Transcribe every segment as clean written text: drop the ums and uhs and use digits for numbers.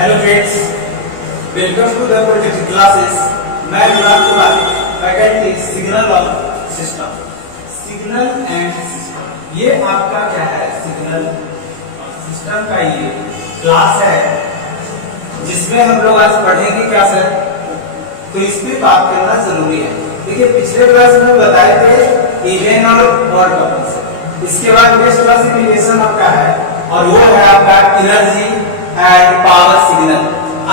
Hello friends, welcome to the project classes. मैं Anurag Kumar, faculty signal of system, signal and system. ये आपका क्या है, सिग्नल सिस्टम का ये क्लास है जिसमें हम लोग आज पढ़ेंगे क्या सर, तो इस पे बात करना जरूरी है। देखिए पिछले क्लास में बताए थे इवन और ऑड कपल्स, इसके बाद नेक्स्ट क्लासिफिकेशन आपका है और वो है आपका एनर्जी एंड पावर सिग्नल।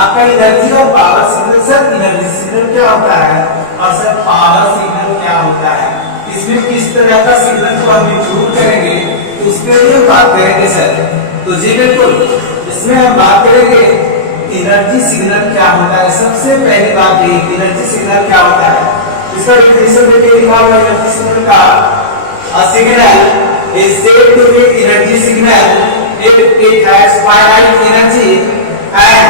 आपका एनर्जी और power signal, sir energy signal क्या होता है और सर पावर सिग्नल क्या होता है, इसमें किस तरह का सिग्नल को हम इंक्लूड करेंगे तो उसके लिए बात करेंगे सर। तो जी बिल्कुल, इसमें हम बात करेंगे एनर्जी सिग्नल क्या होता है। सबसे पहली बात ये एनर्जी सिग्नल क्या होता है, इसका डेफिनेशन देखिए लिखा हुआ है एनर्जी सिग्नल का। A signal is said to be energy signal if it has finite energy and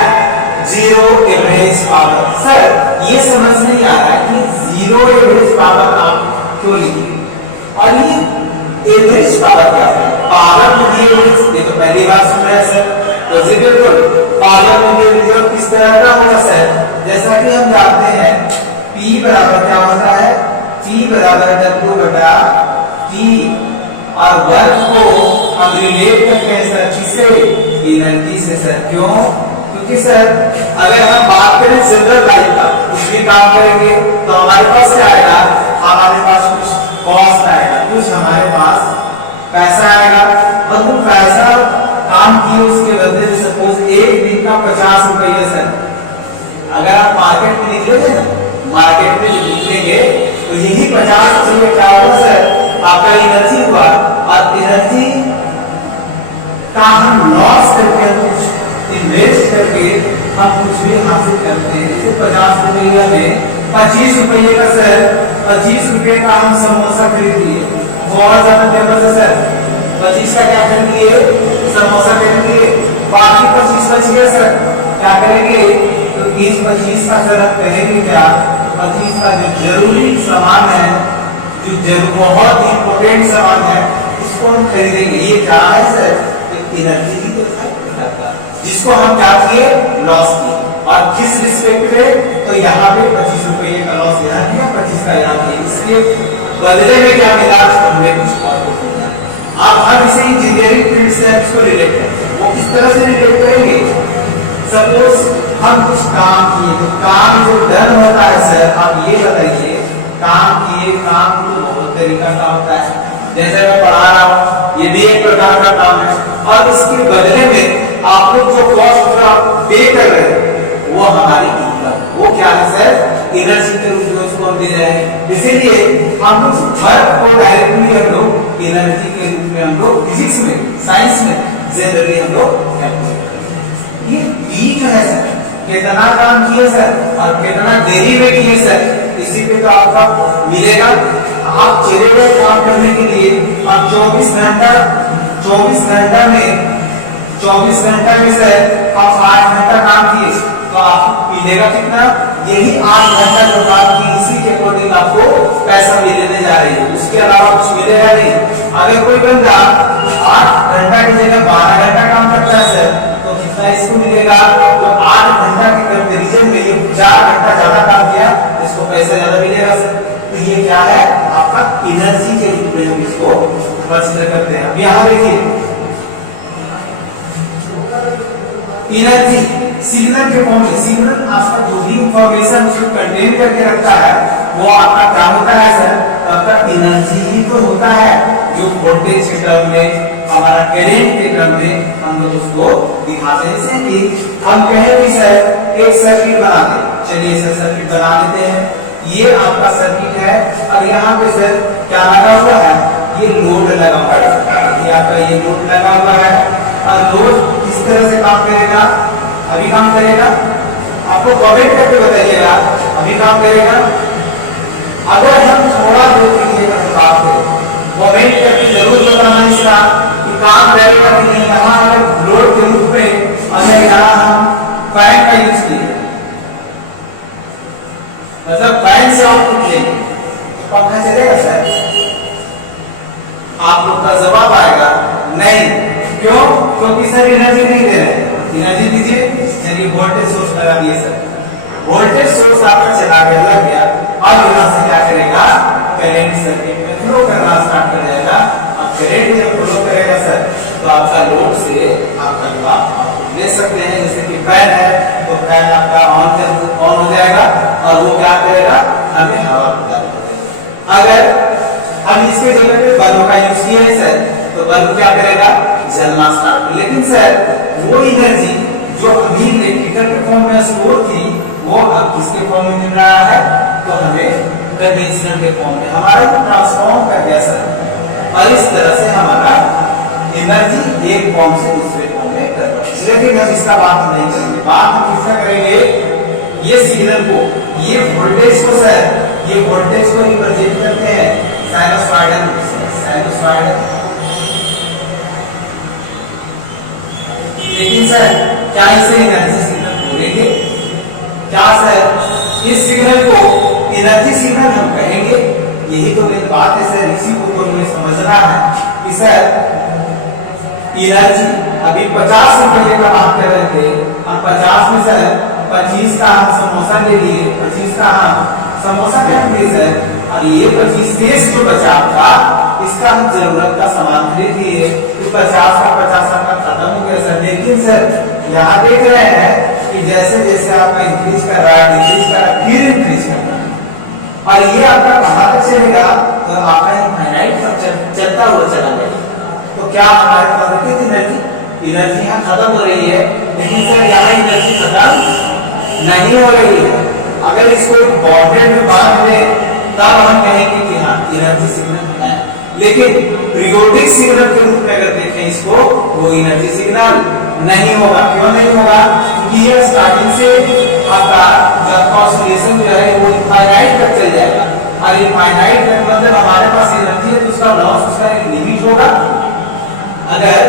zero average power। Sir ये समझ नहीं आ रहा है कि जीरो एवरेज पावर आप क्यों लिखी और ये एवरेज पावर क्या है, पावर टू दी एवरेज, ये तो पहली बार सुन रहे हैं सर। तो जी बिल्कुल, पावर टू दी एवरेज किस तरह का होगा सर, जैसा कि हम जानते हैं P बराबर क्या होता है, P बराबर W बटा T और वर्क को हम रिलेट करते हैं सर किससे, एनर्जी से सर। क्यों, क्योंकि सर अगर हम बात करें जनरल लाइफ का, कुछ भी काम करेंगे तो हमारे पास क्या आएगा, हमारे पास कुछ कॉस्ट आएगा, कुछ हमारे पास पैसा आएगा और वो पैसा काम किए उसके बदले में सपोज एक दिन का 50 रुपये सर। अगर आप मार्केट में निकलेंगे ना, मार्केट में निकलेंगे तो यही 50 रुपये क्या होगा सर, आपका एनर्जी हुआ। और एनर्जी का हम लॉस करके कुछ इन्वेस्ट करके हम कुछ भी हासिल करते हैं। जैसे 50 रुपये में 25 रुपये का सर, 25 रुपये का हम समोसा खरीद लिए, बहुत ज्यादा फेमस है सर। 25 का क्या खरीद लिए, समोसा खरीद लिए, बाकी 25 बच गया सर, क्या करेंगे, तो इस 25 का सर आप करेंगे क्या, 25 का जो जरूरी सामान है, जो बहुत इंपोर्टेंट सामान है उसको हम खरीदेंगे। ये क्या है सर, एनर्जी की तो है जिसको हम क्या किए, लॉस किए। और किस रिस्पेक्ट में, तो यहाँ पे 25 रुपये का लॉस यहाँ किया, 25 का यहाँ किया, इसलिए बदले में क्या मिला, हमें कुछ और मिला। अब हम इसे इंजीनियरिंग फील्ड से इसको रिलेट करें, वो किस तरह से रिलेट करेंगे, सपोज हम कुछ काम किए तो काम जो डन होता है सर, आप ये बताइए काम किए, काम तो बहुत तरीका का होता है, जैसे मैं पढ़ा रहा हूँ ये भी एक प्रकार का काम है और इसके बदले में आप लोग जो कॉस्ट पे कर रहे हैं वो हमारी इनकम, वो क्या है सर, एनर्जी के रूप में उसको हम दे रहे हैं। इसीलिए हम लोग वर्क को डायरेक्टली हम लोग एनर्जी के रूप में हम लोग फिजिक्स में, साइंस में जनरली हम लोग ये ई जो है सर, कितना काम किए सर और कितना देरी में किए सर, इसी पे तो आपका मिलेगा। आप चले गए काम करने के लिए, आप 24 घंटा में सर आप 8 घंटा काम किए तो आपको मिलेगा कितना, यही 8 घंटा जो काम की इसी के अकॉर्डिंग आपको पैसा मिलने जा रही है, उसके अलावा कुछ मिलेगा नहीं। अगर कोई बंदा 8 घंटा की जगह 12 घंटा काम करता है सर तो कितना इसको मिलेगा, तो 8 घंटा के कंपैरिजन में ये 4 घंटा ज्यादा काम किया, इसको पैसा ज्यादा मिलेगा सर। तो ये क्या है, आपका एनर्जी के रूप में हम इसको कंसीडर करते हैं। अब यहाँ देखिए एनर्जी सिग्नल के फॉर्म में, सिग्नल आपका जो भी इंफॉर्मेशन उसको कंटेन करके रखता है वो आपका क्या होता है सर, आपका एनर्जी ही तो होता है, जो वोल्टेज के टर्म में, हमारा करंट के टर्म में हम लोग उसको दिखाते हैं। जैसे कि हम कहें कि सर एक सर्किट बना दे, चलिए सर सर्किट बना लेते हैं, ये आपका सर्किट है और यहाँ पे सर क्या लगा हुआ है, ये लोड लगा हुआ है, ये आपका ये लोड लगा हुआ है और लोड किस तरह से काम करेगा, अभी काम करेगा, आपको कमेंट करके बताइएगा अभी काम करेगा। अगर हम थोड़ा देर के लिए बात करें, कमेंट करके जरूर बताना इसका कि काम करेगा कि नहीं। यहाँ अगर लोड के रूप में अगर यहाँ हम फैन का यूज किए, मतलब फैन से आउटपुट लेंगे तो पंखा चलेगा सर, आप लोग का जवाब आएगा नहीं। क्यों, क्योंकि सर एनर्जी नहीं दे रहे, एनर्जी दीजिए, चलिए ये वोल्टेज सोर्स लगा दिए सर, वोल्टेज सोर्स आपका चला गया, लग गया, अब यहाँ से क्या करेगा, करंट सर्किट में फ्लो करना स्टार्ट कर जाएगा। अब करंट जब फ्लो करेगा सर तो आपका लोड से आपका जो आप ले सकते हैं, जैसे कि फैन है तो फैन आपका ऑन हो जाएगा और वो क्या करेगा, हमें हवा प्रदान करेगा। अगर हम इसके जगह पे बल्ब का यूज किया है सर तो बल्ब क्या करेगा, जलना स्टार्ट। लेकिन सर वो एनर्जी जो अभी इलेक्ट्रिकल के फॉर्म में स्टोर थी वो अब किसके फॉर्म में मिल रहा है, तो हमें कन्वेंशनल के फॉर्म में, हमारा जो ट्रांसफॉर्म कर गया सर। और इस तरह से हमारा एनर्जी एक फॉर्म से दूसरे फॉर्म में कर रहा है। लेकिन हम इसका बात नहीं करेंगे, बात हम किसका करेंगे, ये सिग्नल को, ये वोल्टेज को सर, ये वोल्टेज को रिप्रेजेंट करते हैं साइनसॉइडल, साइनसॉइडल। लेकिन सर क्या इसे एनर्जी सिग्नल बोलेंगे, क्या सर इस सिग्नल को एनर्जी सिग्नल हम कहेंगे, यही तो मेरी बात है सर। इसी को तो हमें समझना है कि सर एनर्जी अभी 50 रुपये का बात कर रहे थे, हम 50 में सर 25 का हम समोसा ले लिए, 25 का हम समोसा खरीद लिए सर, और ये 25 शेष जो बचा था इसका हम जरूरत का सामान खरीद लिए, तो 50 का 50 का खत्म हो गया सर। लेकिन सर यहाँ देख रहे हैं कि जैसे जैसे आपका इंक्रीज कर रहा है, डिक्रीज कर रहा है, फिर इंक्रीज कर रहा है, और ये आपका कहाँ तक चलेगा, तो आपका इनफाइनाइट तक चलता हुआ चला जाएगा। तो क्या हमारे पास एनर्जी, एनर्जी यहाँ खत्म हो रही है, लेकिन सर यहाँ एनर्जी खत्म नहीं हो रही है। अगर इसको बाउंडेड में बांध दें तब हम कहेंगे कि हाँ एनर्जी सिग्नल है, लेकिन पीरियोडिक सिग्नल के रूप में अगर देखें इसको, वो एनर्जी सिग्नल नहीं होगा। क्यों नहीं होगा, क्योंकि ये स्टार्टिंग से आपका जब ऑसिलेशन जो है वो इनफाइनाइट तक चल जाएगा, और इनफाइनाइट तक मतलब हमारे पास एनर्जी है तो उसका लॉस, उसका एक लिमिट होगा। अगर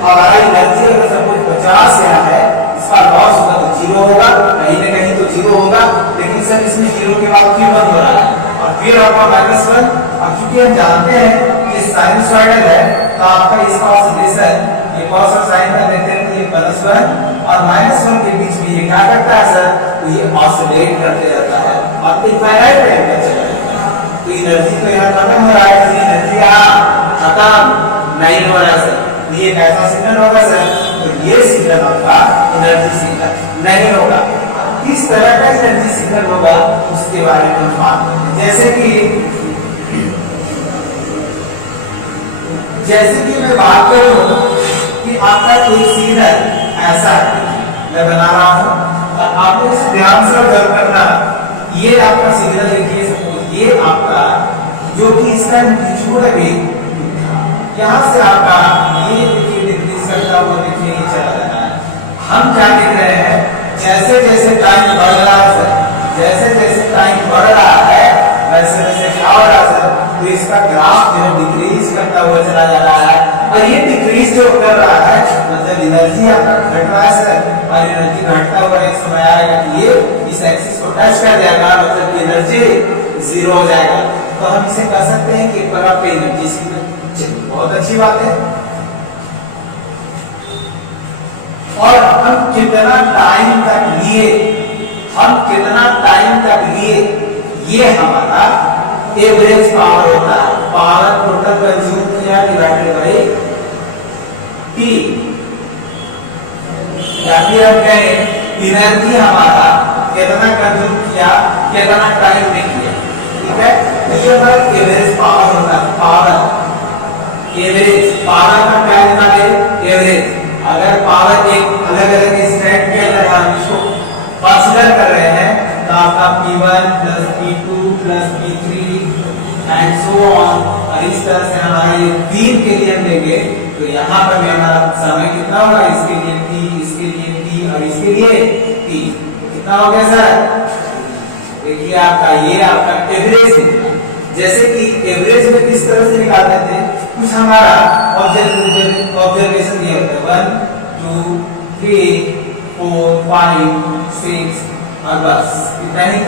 हमारा एनर्जी अगर सपोज 50 यहाँ है, इसका लॉस होगा तो 0 होगा, कहीं ना कहीं तो 0 होगा, लेकिन सर इसमें 0 के बाद फिर 1 हो रहा है और फिर आपका -1। अब चूंकि हम जानते हैं कि साइनसॉइडल है तो आपका इसका ऑसिलेशन ये कॉस और साइन का देखते हैं तो ये +1 और -1 के बीच में ये क्या करता है सर, तो ये ऑसिलेट करते रहता है और इनफाइनाइट टाइम तक चला जाता है। तो एनर्जी तो यहाँ खत्म हो रहा है, तो एनर्जी यहाँ खत्म नहीं हो रहा सर। ये कैसा सिग्नल होगा सर, तो ये सिग्नल आपका एनर्जी सिग्नल नहीं होगा। किस तरह का एनर्जी सिग्नल होगा उसके बारे में हम बात करते हैं। जैसे कि मैं बात करूं कि आपका एक सिग्नल ऐसा मैं बना रहा हूं और आपको इसे ध्यान से ऑब्जर्व करना। ये आपका सिग्नल देखिए, सपोज ये आपका जो कि इसका एम्पलीट्यूड है, यहाँ से आपका ये देखिए डिक्रीज करता हुआ देखिए ये चला जा रहा है। हम क्या देख रहे हैं, जैसे जैसे टाइम बढ़ रहा है सर, जैसे जैसे टाइम बढ़ रहा है वैसे वैसे क्या हो रहा है सर, तो इसका ग्राफ जो है डिक्रीज करता हुआ चला जा रहा है। और ये डिक्रीज जो कर रहा है मतलब एनर्जी आपका घट रहा है सर, और एनर्जी घटता हुआ एक समय आएगा कि ये इस एक्सिस को टच कर जाएगा, मतलब एनर्जी 0 हो जाएगा। तो हम इसे कह सकते हैं कि एक प्रकार का एनर्जी सिग्नल। बहुत अच्छी बात है। और हम कितना टाइम तक लिए, हम कितना टाइम तक लिए, ये हमारा एवरेज पावर होता है। पावर टोटल कंज्यूम किया डिवाइडेड बाय टी, या फिर हम कहें एनर्जी हमारा कितना कंज्यूम किया, कितना टाइम में किया, ठीक है। ये हमारा एवरेज पावर होता है। पावर एवरेज, पावर का क्या होता है, एवरेज। अगर पावर एक अलग अलग स्टेट के अंदर हम इसको कंसीडर कर रहे हैं तो आपका P1 + P2 + P3 and so on, और इस तरह से हमारा ये 3 के लिए हम लेंगे तो यहाँ पर भी हमारा समय कितना होगा, इसके लिए T, इसके लिए T और इसके लिए T। कितना हो गया सर, देखिए आपका ये आपका एवरेज है। जैसे कि एवरेज में किस तरह से निकालते थे, कुछ हमारा ऑब्जर्वेशन दिया होता है 1 2 3 4 5 6 और बस इतना ही।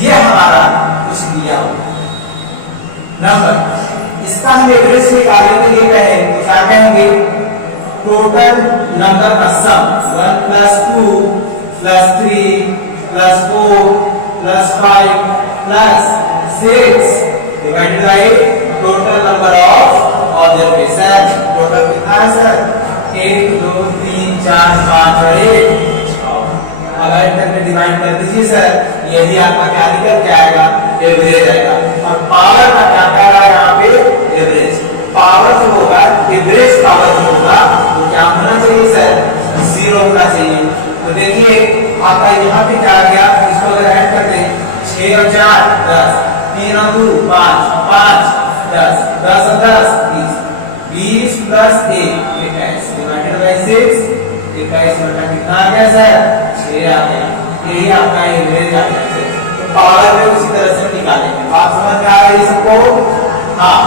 ये हमारा कुछ दिया होगा नंबर, इसका हम एवरेज निकालने के लिए कहें तो क्या कहेंगे, टोटल नंबर का सम 1 + 2 +3 +4 +5 +6 divided by total number of observation. Total कितना है सर? 1 2 3 4 5 और 1। अगर इंटर में डिवाइड कर दीजिए सर, यही आपका क्या निकल के आएगा? एवरेज आएगा। और पावर का क्या कह रहा है यहाँ पे? एवरेज। पावर जो होगा, एवरेज पावर जो होगा वो क्या होना चाहिए सर? 0 होना चाहिए। तो देखिए आपका यहाँ पे क्या आ गया? इसको अगर ऐड कर दें 6 और 4 10, 3 और 2 5, 5 10, 10 और 10 20, 20 + 1 21 डिवाइडेड बाय 6, 21 बटा कितना आ गया सर? 6 आ गया। यही आपका एवरेज आ गया सर। तो पावर में उसी तरह से निकालेंगे। बात समझ में आ रही है सबको? हाँ।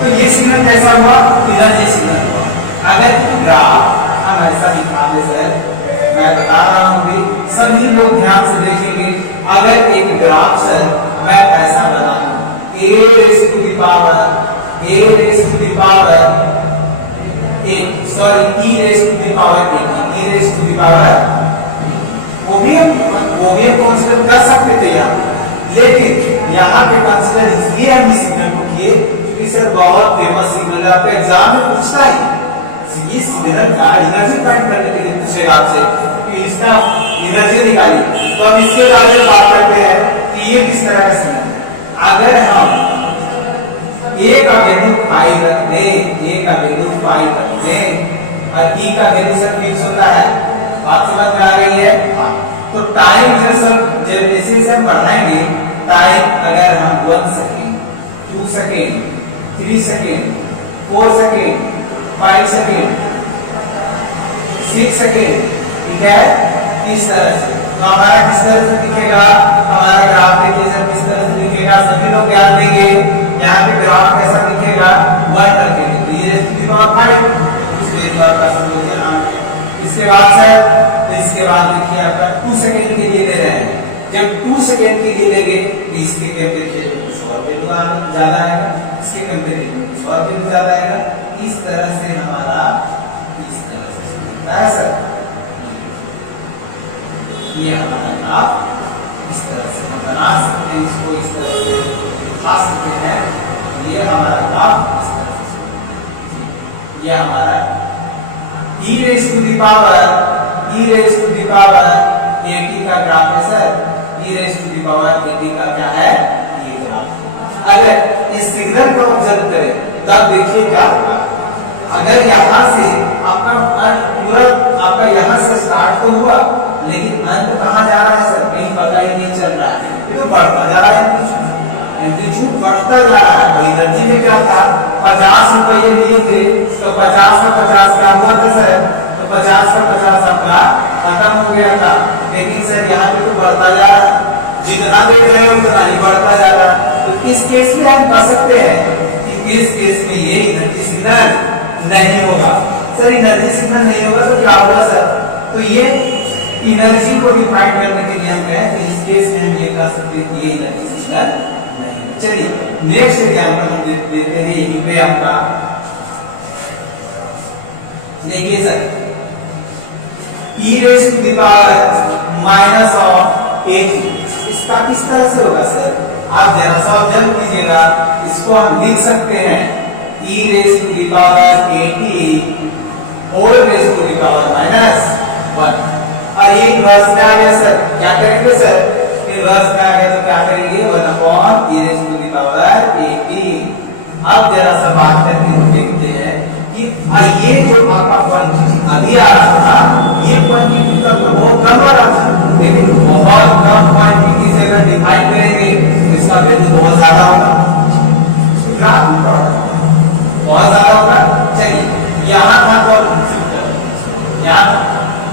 तो ये सिग्नल कैसा हुआ? एनर्जी सिग्नल हुआ। अगर ग्राफ हम ऐसा दिखाते सर, मैं बता रहा हूँ भी सभी लोग ध्यान से देखेंगे। अगर एक ग्राफ सर मैं ऐसा बना दूं a raised to the power a raised to the power a sorry e raised to the power e raised to the power वो भी हम कंसीडर कर सकते थे यहाँ, लेकिन यहाँ पे कंसीडर इसलिए हम इस सिग्नल को किए क्योंकि सर बहुत फेमस सिग्नल है। आपका एग्जाम में पूछता है इस सिग्नल का एनर्जी फाइंड करने के लिए पूछेगा आपसे कि इसका एनर्जी निकालिए। तो हम इसके बारे में बात करते हैं कि ये किस तरह का सिग्नल है। अगर हम a का वैल्यू 5 रख दें, a का वैल्यू 5 रख दें और e का वैल्यू सर फिक्स होता है। बात समझ में आ रही है? तो टाइम जब जैसे हम बढ़ाएंगे टाइम, अगर हम 1 second 2 second 3 second 4 second 5 second 6 second, ठीक है, इस तरह से। तो हमारा किस तरह से दिखेगा? हमारा ग्राफ देखिए सर किस तरह से दिखेगा। सभी लोग ध्यान देंगे। यहाँ पे ग्राफ कैसा दिखेगा? 1 करके तो ये रेज़ टू द पावर 5 इसके बाद का सॉल्यूशन। इसके बाद सर, तो इसके बाद देखिए आपका 2 सेकंड के लिए ले रहे हैं। जब 2 सेकंड के लिए लेंगे तो इसके कंपैरिजन में कुछ और वैल्यू ज्यादा आएगा, इसके कंपैरिजन में कुछ और वैल्यू ज्यादा आएगा। इस तरह से हमारा इस तरह से दिखता है सर। ये हमारा ग्राफ इस तरह से हम बना सकते हैं, इसको इस तरह से दिखा सकते हैं। ये हमारा ग्राफ इस तरह से, ये हमारा e raised to the power at का ग्राफ है sir. e raised to the power at का क्या है? ये ग्राफ। अगर इस सिग्नल को ऑब्जर्व करें तब देखिए क्या होगा। अगर यहाँ से आपका पूरा आपका यहाँ से स्टार्ट तो हुआ, लेकिन अंत कहाँ जा रहा है सर? कहीं पता ही नहीं चल रहा है। ये तो बढ़ता जा रहा है, एम्पलीट्यूड बढ़ता जा रहा है। तो एनर्जी में क्या था? 50 रुपये लिए थे तो 50 का 50 क्या हुआ था सर? तो 50 का 50 आपका खत्म हो गया था। लेकिन सर यहाँ पे तो बढ़ता जा रहा है, जितना देख रहे हैं उतना ही बढ़ता जा रहा है। तो इस केस में हम कह सकते हैं कि इस केस में ये एनर्जी सिग्नल नहीं होगा सर। एनर्जी सिग्नल नहीं होगा तो क्या होगा सर? तो ये एनर्जी को डिफाइन करने के लिए हम कहें तो इस केस में हम ये कह सकते हैं कि ये एनर्जी सिग्नल नहीं। चलिए नेक्स्ट एग्जांपल हम देते हैं। यहीं पे आपका देखिए sir, e raised to the power minus of 8, इसका किस तरह से होगा सर? आप जरा सा ऑब्जर्व कीजिएगा। इसको हम लिख सकते हैं e raised to the power 80 whole raised to the power -1। और ये रिवर्स में आ गया सर, क्या करेंगे सर? रिवर्स में आ गया तो क्या करेंगे? 1 e raised to the power 80। अब जरा सा बात करके देखते हैं कि ये जो आपका क्वांटिटी अभी आ रहा था, ये क्वांटिटी तक तो बहुत कम आ रहा था, लेकिन बहुत कम क्वांटिटी से अगर डिफाइन करेंगे तो इसका वैल्यू बहुत ज्यादा होगा। ग्राफ बहुत ज्यादा होगा। चलिए यहाँ था तो यहाँ,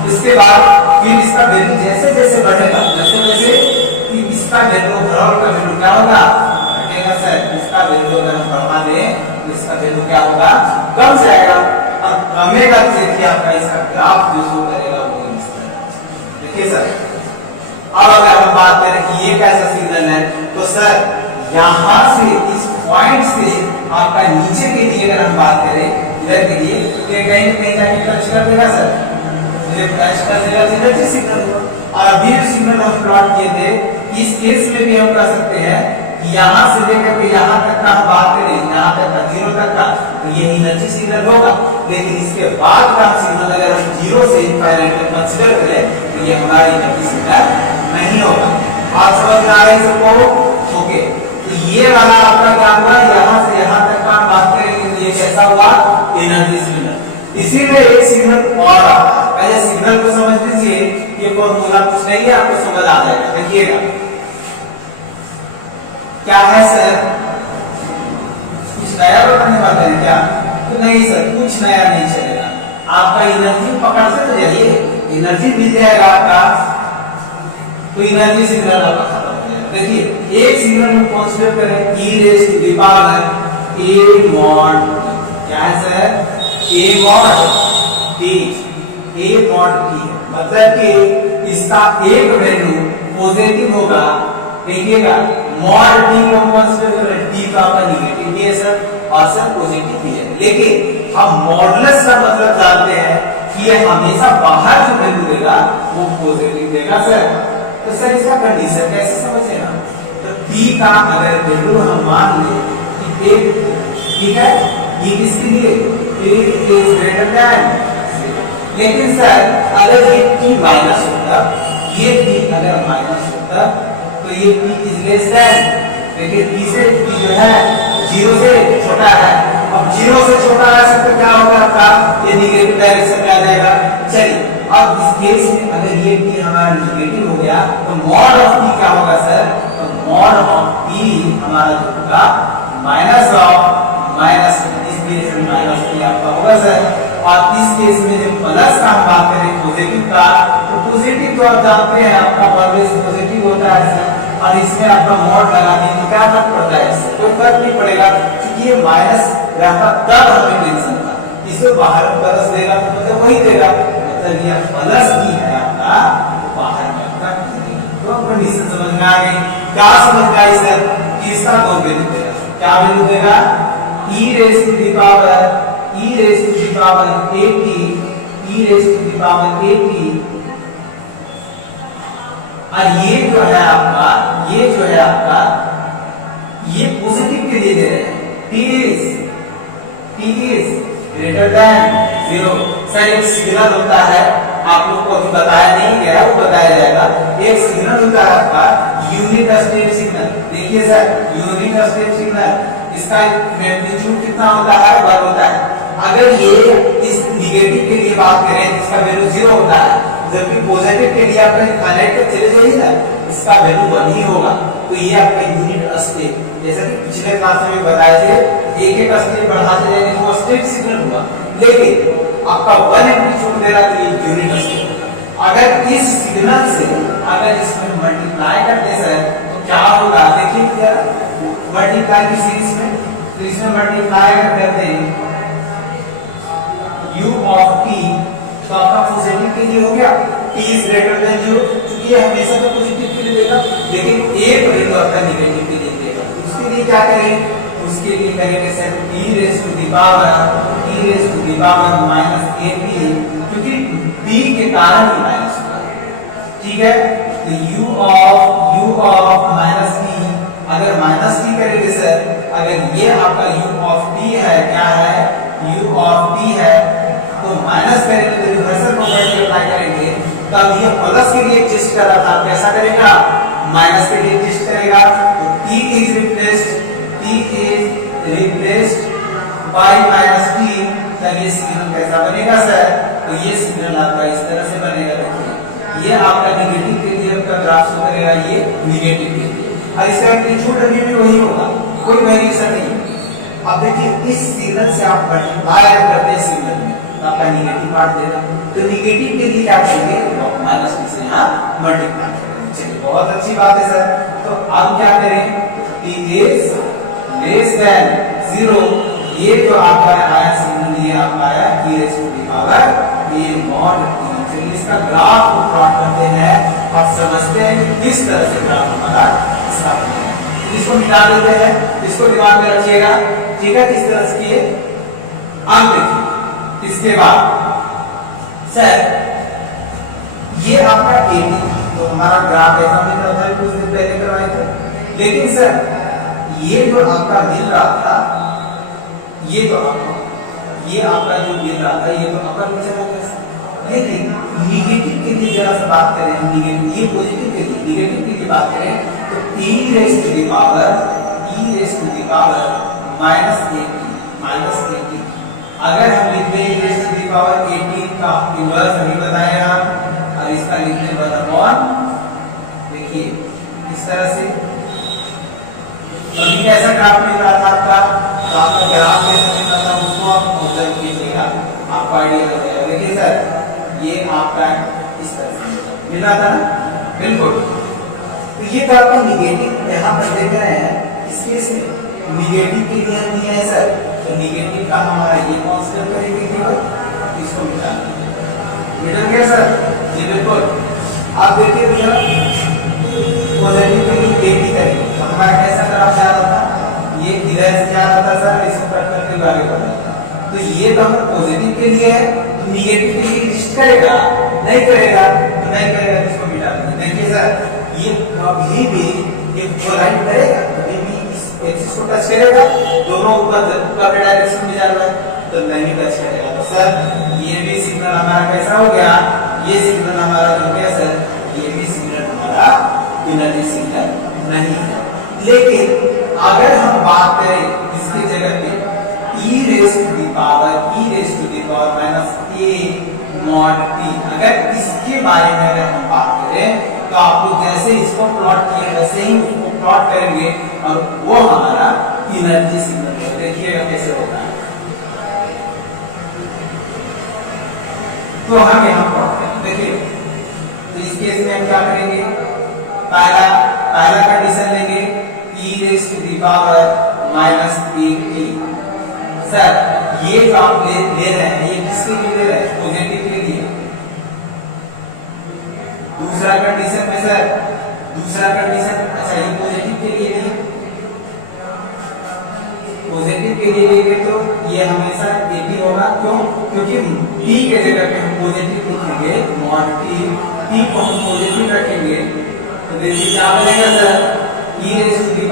इसके बाद फिर इसका वैल्यू जैसे जैसे बढ़ेगा, जैसे जैसे इसका वैल्यू ओवरऑल का वैल्यू क्या होगा? घटेगा सर। इसका वैल्यू अगर हम बढ़ा दें तो इसका वैल्यू क्या होगा? कम जाएगा। और कमेगा तो देखिए आपका इसका ग्राफ जो शो करेगा वो इस तरह। देखिए सर, अब अगर हम बात करें कि ये कैसा सिग्नल है तो सर यहाँ से इस पॉइंट से आपका नीचे के लिए अगर हम बात करें इधर के लिए तो ये कहीं ना कहीं जाके टच कर देगा सर। तो एनर्जी सिग्नल हुआ। और अभी जो सिग्नल हम प्लॉट किए थे, इस केस में भी हम कर सकते हैं कि यहाँ से लेकर के यहाँ तक का हम बात करें, यहाँ तक का 0 तक का, तो ये एनर्जी सिग्नल होगा। लेकिन इसके बाद का सिग्नल अगर हम 0 से इनफाइनाइट तक कंसीडर करें तो ये हमारी एनर्जी सिग्नल नहीं होगा। बात समझ में आ रही है सबको? ओके, तो ये वाला आपका क्या हुआ, यहाँ से यहाँ तक का बात करेंगे तो ये कैसा हुआ, एनर्जी सिग्नल। इसी में एक सिग्नल और आता है, पहले सिग्नल को समझ लीजिए, ये फॉर्मूला कुछ नहीं है, आपको समझ आ जाएगा। देखिएगा क्या है सर, कुछ नया बताने वाले हैं क्या? तो नहीं सर, कुछ नया नहीं चलेगा, आपका एनर्जी पकड़ से तो जाइए, एनर्जी मिल जाएगा आपका, तो एनर्जी सिग्नल आपका खत्म हो जाएगा। देखिए एक सिग्नल में कंसीडर करें e raise to the power a mod, क्या है sir, a mod t, a mod t, मतलब कि इसका एक वैल्यू पॉजिटिव होगा। देखिएगा मॉड टी को कंसीडर करें, टी का आपका नेगेटिव भी है सर और सर पॉजिटिव भी है, लेकिन हम मॉडुलस का मतलब जानते हैं कि ये हमेशा बाहर जो वैल्यू देगा वो पॉजिटिव देगा सर। तो सर इसका कंडीशन कैसे समझेगा, तो टी का अगर वैल्यू हम मान ले कि एक, ठीक है, ये किसके लिए, a is greater than, लेकिन सर अगर ये t माइनस होता, ये t अगर माइनस होता तो ये p इज लेस देन, लेकिन p से p जो है 0 से छोटा है। अब 0 से छोटा है तो क्या होगा आपका, ये नेगेटिव डायरेक्शन में आ जाएगा। चलिए अब इस केस में अगर ये p हमारा नेगेटिव हो गया तो मॉड ऑफ p क्या होगा सर, तो मॉड ऑफ p हमारा जो होगा माइनस ऑफ माइनस, इस केस में माइनस p आपका होगा सर। और इस केस में जब प्लस का हम बात करें पॉजिटिव का, तो पॉजिटिव तो आप जानते हैं आपका ऑलवेज पॉजिटिव होता है सर, और इसमें आपका मॉड लगा दें तो क्या फर्क पड़ता है, इससे कोई फर्क नहीं पड़ेगा, क्योंकि ये माइनस रहता तब हमें टेंशन था, इसे बाहर प्लस देगा तो मतलब वही देगा, मतलब ये प्लस की है आपका, बाहर में आपका तो कंडीशन समझ में आ गई। क्या समझ में आई सर, कि इसका दो वैल्यू देगा, क्या वैल्यू देगा, e raise to the power e raise to the power at, e raise to the power at, और ये जो है आपका, ये जो है आपका, ये पॉजिटिव के लिए दे रहे हैं, t is greater than 0। Sir एक सिग्नल होता है, आप लोग को अभी बताया नहीं गया, वो बताया जाएगा। एक सिग्नल होता है आपका यूनिट स्टेप सिग्नल, देखिए सर यूनिट स्टेप सिग्नल, इसका मैग्नीट्यूड कितना होता है, 1 होता है। अगर ये इस नेगेटिव के लिए बात करें इसका वैल्यू 0 होता है, जबकि पॉजिटिव के लिए आप इनफाइनाइट तक चले जाइए ना, इसका वैल्यू 1 ही होगा। तो ये आपका यूनिट स्टेप, जैसा कि पिछले क्लास में बताया थे, एक स्टेप बढ़ाते जाएंगे तो स्टेप सिग्नल हुआ, लेकिन आपका 1 एम्पलीट्यूड दे रहा तो ये यूनिट स्टेप होगा। अगर इस सिग्नल से अगर इसमें मल्टीप्लाई करते सर तो क्या होगा, देखिए जरा मल्टीप्लाई की सीरीज में, तो इसमें मल्टीप्लाई करते हैं u of t, तो आपका पॉजिटिव के लिए हो गया, t is greater than 0, क्योंकि ये हमेशा तो पॉजिटिव के लिए देगा, लेकिन एक वैल्यू आपका नेगेटिव के लिए देगा। उसके लिए क्या करें, उसके लिए करेंगे sir e raise to the power minus ap, क्योंकि p के कारण ही माइनस होगा, ठीक है। तो u of माइनस t, अगर माइनस t करेंगे सर, अगर ये आपका u of t है, क्या है, u of t है, तो माइनस करेंगे तो रिवर्सल प्रॉपर्टी अप्लाई करेंगे, तब ये प्लस के लिए एग्जिस्ट कर रहा था, कैसा करेगा, माइनस के लिए एग्जिस्ट करेगा। तो t is replaced by minus t, तब ये सिग्नल कैसा बनेगा सर, तो ये सिग्नल आपका इस तरह से बनेगा। देखिए ये आपका नेगेटिव के लिए आपका ग्राफ शो करेगा, ये नेगेटिव के लिए, और इसका एम्पलीट्यूड अभी भी वही होगा, कोई वेरिएशन नहीं। अब देखिए इस सिग्नल से आप मल्टीप्लाई करते हैं सिग्नल में, आपका नेगेटिव पार्ट देगा, तो नेगेटिव के लिए क्या करेंगे, माइनस से यहाँ मल्टीप्लाई करेंगे। चलिए बहुत अच्छी बात है सर। तो अब क्या करें, t is less than 0, ये जो आपका आया सिग्नल, ये आपका आया e raise to the power a mod t। चलिए इसका ग्राफ को प्लॉट करते हैं और समझते हैं कि किस तरह से ग्राफ हमारा इसका बनेगा। इसको मिटा देते हैं, इसको दिमाग में रखिएगा, ठीक है, किस तरह से किए। अब देखिए इसके बाद सर ये आपका 80, तो हमारा ग्राफ ऐसा मिल रहा था कुछ दिन पहले करवाए थे। लेकिन सर ये जो आपका मिल रहा था, ये आपका जो मिल रहा था ये तो अपर में चला गया। लेकिन निगेटिव के लिए जरा सा बात करें हम, निगेटिव, ये पॉजिटिव के लिए, निगेटिव के लिए बात करें तो e raise to the power -80, अगर हम लिखते हैं e raise to the power 80 का इनवर्स अभी बताया आप, और इसका लिखते हैं 1/, देखिए इस तरह से। अभी कैसा ग्राफ मिल रहा था आपका, तो आपका ग्राफ कैसा मिल रहा था उसको आप ऑब्जर्व कीजिएगा, आपको आइडिया लग जाएगा। देखिए सर ये आपका इस तरह से मिल रहा था ना, बिल्कुल। तो ये तो आपका निगेटिव यहाँ पर देख रहे हैं, इस केस में निगेटिव के लिए हम दिया है सर, तो निगेटिव का हमारा ये कांस्टेंट करेंगे केवल, इसको मिटा मिल गया सर, जी बिल्कुल। आप देखिए भैया पॉजिटिव के लिए 80 करेंगे तो हमारा कैसा ग्राफ जा रहा था, ये इधर से जा रहा था सर, इसको कट करके आगे बढ़ रहा था। तो ये तो हमारा पॉजिटिव के लिए है, तो निगेटिव के लिए एग्जिस्ट करेगा, नहीं करेगा, तो नहीं करेगा तो इसको मिटा देंगे। देखिए सर ये कभी भी ये कोलाइड करेगा, कभी भी इस एक्सिस को टच करेगा, दोनों ऊपर डायरेक्शन में जा रहा है तो नहीं टच करेगा। तो सर ये भी सिग्नल हमारा कैसा हो गया, ये सिग्नल हमारा हो गया सर, ये भी सिग्नल हमारा एनर्जी सिग्नल नहीं है। लेकिन अगर हम बात करें इसकी जगह पे e raise to the power -a/t, अगर इसके बारे में अगर हम बात करें तो आपको जैसे इसको प्लॉट किया वैसे ही उसको प्लॉट करेंगे और वो हमारा एनर्जी सिग्नल है। देखिएगा कैसे होता है, तो हम यहाँ प्लॉट करेंगे। देखिए तो इस केस में हम क्या करेंगे, पहला कंडीशन लेंगे e raise to the power -80। Sir ये जो आप ले रहे हैं ये किसके लिए ले रहे हैं, पॉजिटिव के लिए। दूसरा कंडीशन में सर, दूसरा कंडीशन, अच्छा ये पॉजिटिव के लिए नहीं, पॉजिटिव के लिए लेंगे तो ये हमेशा 80 होगा। क्यों, क्योंकि t के जगह पे हम पॉजिटिव लिखेंगे, t को हम पॉजिटिव रखेंगे तो देखिए क्या बनेगा sir, e raise to the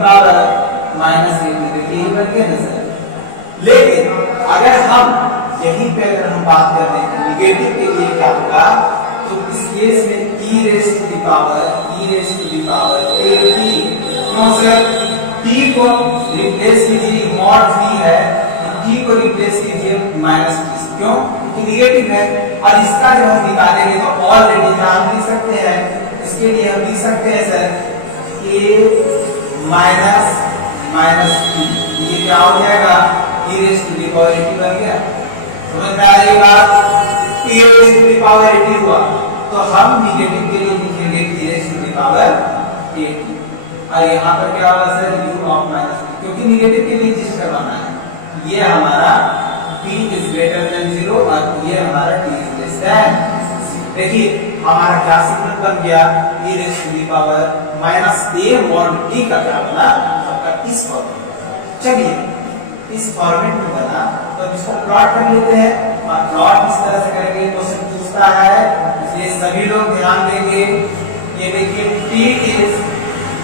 power -80, देखिए बन गया ना सर। लेकिन अगर हम यहीं पे अगर हम बात कर रहे हैं निगेटिव के लिए क्या होगा, तो इस केस में e raise to the power 80, क्यों सर, t को रिप्लेस कीजिए, मॉड v है, t को रिप्लेस कीजिए -20, क्यों, क्योंकि निगेटिव है। और इसका जो हम निकालेंगे तो ऑलरेडी हम लिख सकते हैं, इसके लिए हम लिख सकते हैं सर a -t, ये क्या हो जाएगा, e raise to the power 80 बन गया। समझ में आ रही बात, e raise to the power 80 हुआ तो हम निगेटिव के लिए लिखेंगे e raise to the power 80, और यहाँ पर क्या होगा सर, u ऑफ -t, क्योंकि निगेटिव के लिए एग्जिस्ट करवाना है। ये हमारा t इज ग्रेटर देन 0 और ये हमारा t इज लेस देन। देखिए हमारा क्या सिग्नल बन गया, e raise to the power -a mod t का क्या बना आपका इस फॉर्मेट। चलिए इस फॉर्मेट में बना तो अब इसको प्लॉट कर लेते हैं, और प्लॉट इस तरह से करेंगे, क्वेश्चन पूछता है इसलिए सभी लोग ध्यान देंगे। ये देखिए t इज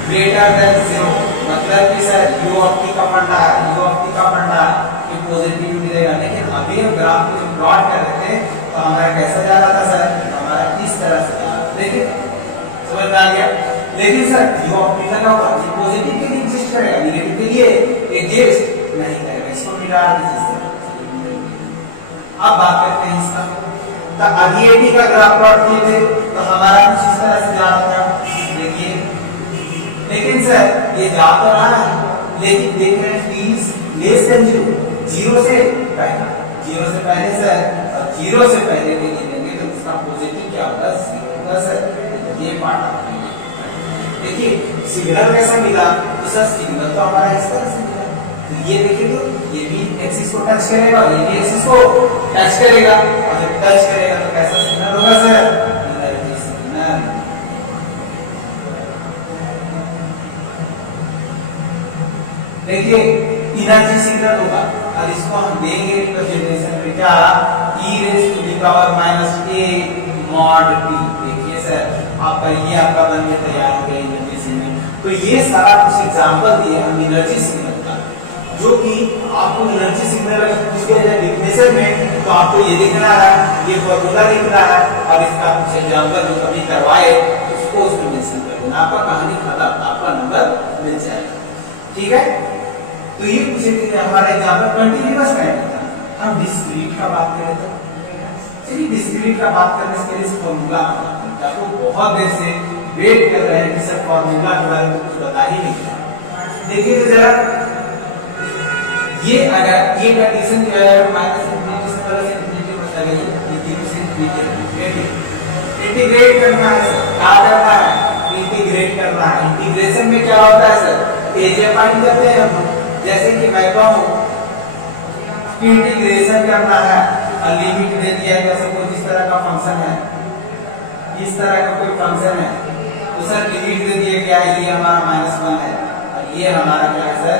ग्रेटर देन 0, मतलब कि सर u ऑफ t का फंडा है, u ऑफ t का फंडा ये पॉजिटिव मिलेगा। लेकिन अभी हम ग्राफ को जब प्लॉट कर रहे थे तो हमारा कैसा जा रहा था सर, हमारा इस तरह से जा रहा था, देखिए समझ आ गया। लेकिन सर u ऑफ t लगा हुआ, ये पॉजिटिव के लिए एग्जिस्ट करेगा, नेगेटिव के लिए एग्जिस्ट नहीं करेगा, इसको मिटा दीजिए। अब बात करते हैं इसका, तो अभी एटी का ग्राफ प्लॉट किए थे तो हमारा कुछ इस तरह से जा रहा था, देखिए। लेकिन सर ये जा तो रहा है, लेकिन देख रहे हैं t लेस देन 0 से पहले सर, और 0 से पहले भी लेंगे तो उसका पॉजिटिव क्या होगा, 0 होगा सर। ये पार्ट आप देखिए सिग्नल कैसा मिला, तो सर सिग्नल तो हमारा इस तरह से मिला, तो ये देखिए तो ये भी एक्सिस को टच करेगा, ये भी एक्सिस को टच करेगा, और जब टच करेगा तो कैसा सिग्नल होगा सर, एनर्जी सिग्नल। देखिए एनर्जी सिग्नल होगा और इसको हम देंगे रिप्रेजेंटेशन में क्या e raise to the power minus a mod t। देखिए सर आपका ये आपका बन के तैयार हो गया एनर्जी सिग्नल। तो ये सारा कुछ एग्जांपल दिए हम एनर्जी सिग्नल का, जो कि आपको एनर्जी सिग्नल अगर पूछ दिया जाए डिफिनेशन में तो आपको ये लिखना है, ये फॉर्मूला लिखना है और इसका कुछ एग्जांपल जो कभी करवाए उसको उसमें मेंशन कर देना, आपका कहानी खत्म, आपका नंबर मिल जाएगा। ठीक है, तो ये पूछे कि हमारा एग्जांपल कंटीन्यूअस टाइम था, हम डिस्क्रीट का बात करें तो चलिए डिस्क्रीट का बात करने से पहले फॉर्मूला आपको बहुत देर से वेट कर रहे हैं कि सर फॉर्मूला के बारे में कुछ बता ही नहीं। देखिए तो जरा ये अगर ये कंडीशन जो है माइनस इंफिनिटी से प्लस इंफिनिटी बता गई ये 0 से इंफिनिटी इंटीग्रेट करना है सर, क्या करना है इंटीग्रेट करना है। इंटीग्रेशन में क्या होता है सर एरिया फाइंड करते हैं हम, जैसे कि मैं कहूं कि इंटीग्रेशन करना है और लिमिट दे दिया है, जैसे कोई इस तरह का फंक्शन है, इस तरह का कोई फंक्शन है तो सर लिमिट दे दिया क्या है, ये हमारा -1 है और ये हमारा क्या है सर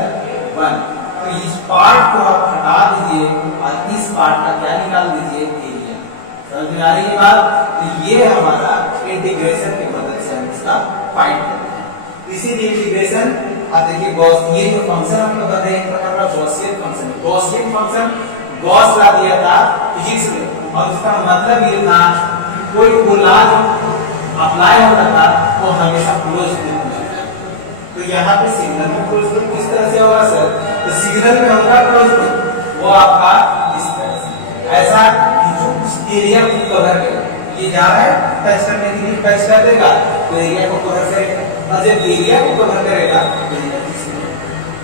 1। तो इस पार्ट को आप हटा दीजिए और इस पार्ट का क्या निकाल दीजिए एरिया। समझ में आ रही है बात? तो ये हमारा इंटीग्रेशन की मदद से हम इसका फाइंड करते हैं। इसीलिए इंटीग्रेशन अब देखिए गॉस ये जो फंक्शन हम लोग बताए एक प्रकार का गॉसियन फंक्शन है। गॉसियन फंक्शन गॉस ला दिया था फिजिक्स में और उसका मतलब ये था कि कोई गोला अप्लाई होता था वो हमेशा क्लोज लूप में होता है। तो यहाँ पे सिग्नल में क्लोज लूप किस तरह से होगा सर, तो सिग्नल में होगा क्लोज लूप वो आपका इस तरह से ऐसा जो उस एरिया को कवर करेगा, ये जा रहा है टच करने के लिए टच कर देगा तो एरिया को कवर करेगा और जब एरिया को कवर करेगा तो एनर्जी सिग्नल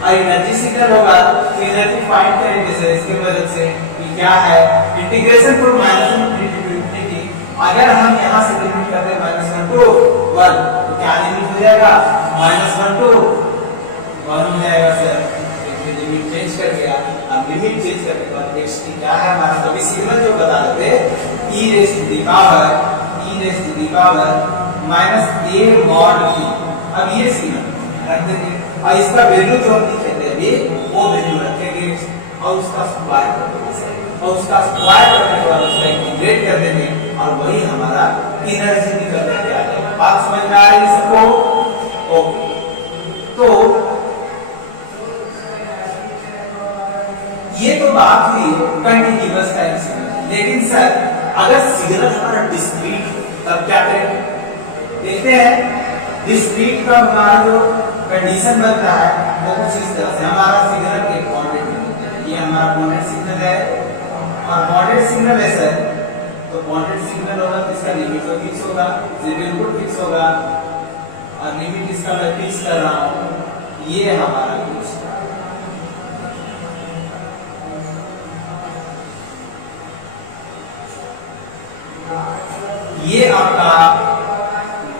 और एनर्जी सिग्नल होगा तो एनर्जी फाइंड करेंगे सर इसकी मदद से कि क्या है integration from minus infinity to infinity. अगर हम यहाँ से लिमिट करते हैं -1 to 1 तो क्या लिमिट हो जाएगा -1 to 1 हो जाएगा सर। देखिए लिमिट चेंज कर गया, अब लिमिट चेंज करने के बाद x t क्या है हमारा, कभी सिग्नल जो बता देते e raise to the power -a mod t। अब ये सिग्नल रख देंगे और इसका वैल्यू जो हम लिखे थे अभी वो वैल्यू रखेंगे और उसका स्क्वायर कर देंगे और उसका स्क्वायर करने के बाद उसका इंटीग्रेट कर देंगे और वही हमारा एनर्जी निकल के आ जाएगा। बात समझ में आ रही है सबको? ओके, तो ये तो बात हुई कंटीन्यूअस टाइम सिग्नल। लेकिन सर अगर सिग्नल हमारा डिस्क्रीट तब क्या करेंगे, देखते हैं। डिस्क्रीट का हमारा जो कंडीशन बनता है वो कुछ इस तरह से, हमारा सिग्नल एक क्वांटिटी होता है, ये हमारा क्वांटिटी सिग्नल है और क्वांटिटी सिग्नल है सर, तो क्वांटिटी सिग्नल होगा तो इसका लिमिट तो फिक्स होगा, इनपुट फिक्स होगा और लिमिट इसका मैं फिक्स कर रहा हूं, ये हमारा फिक्स। ये आपका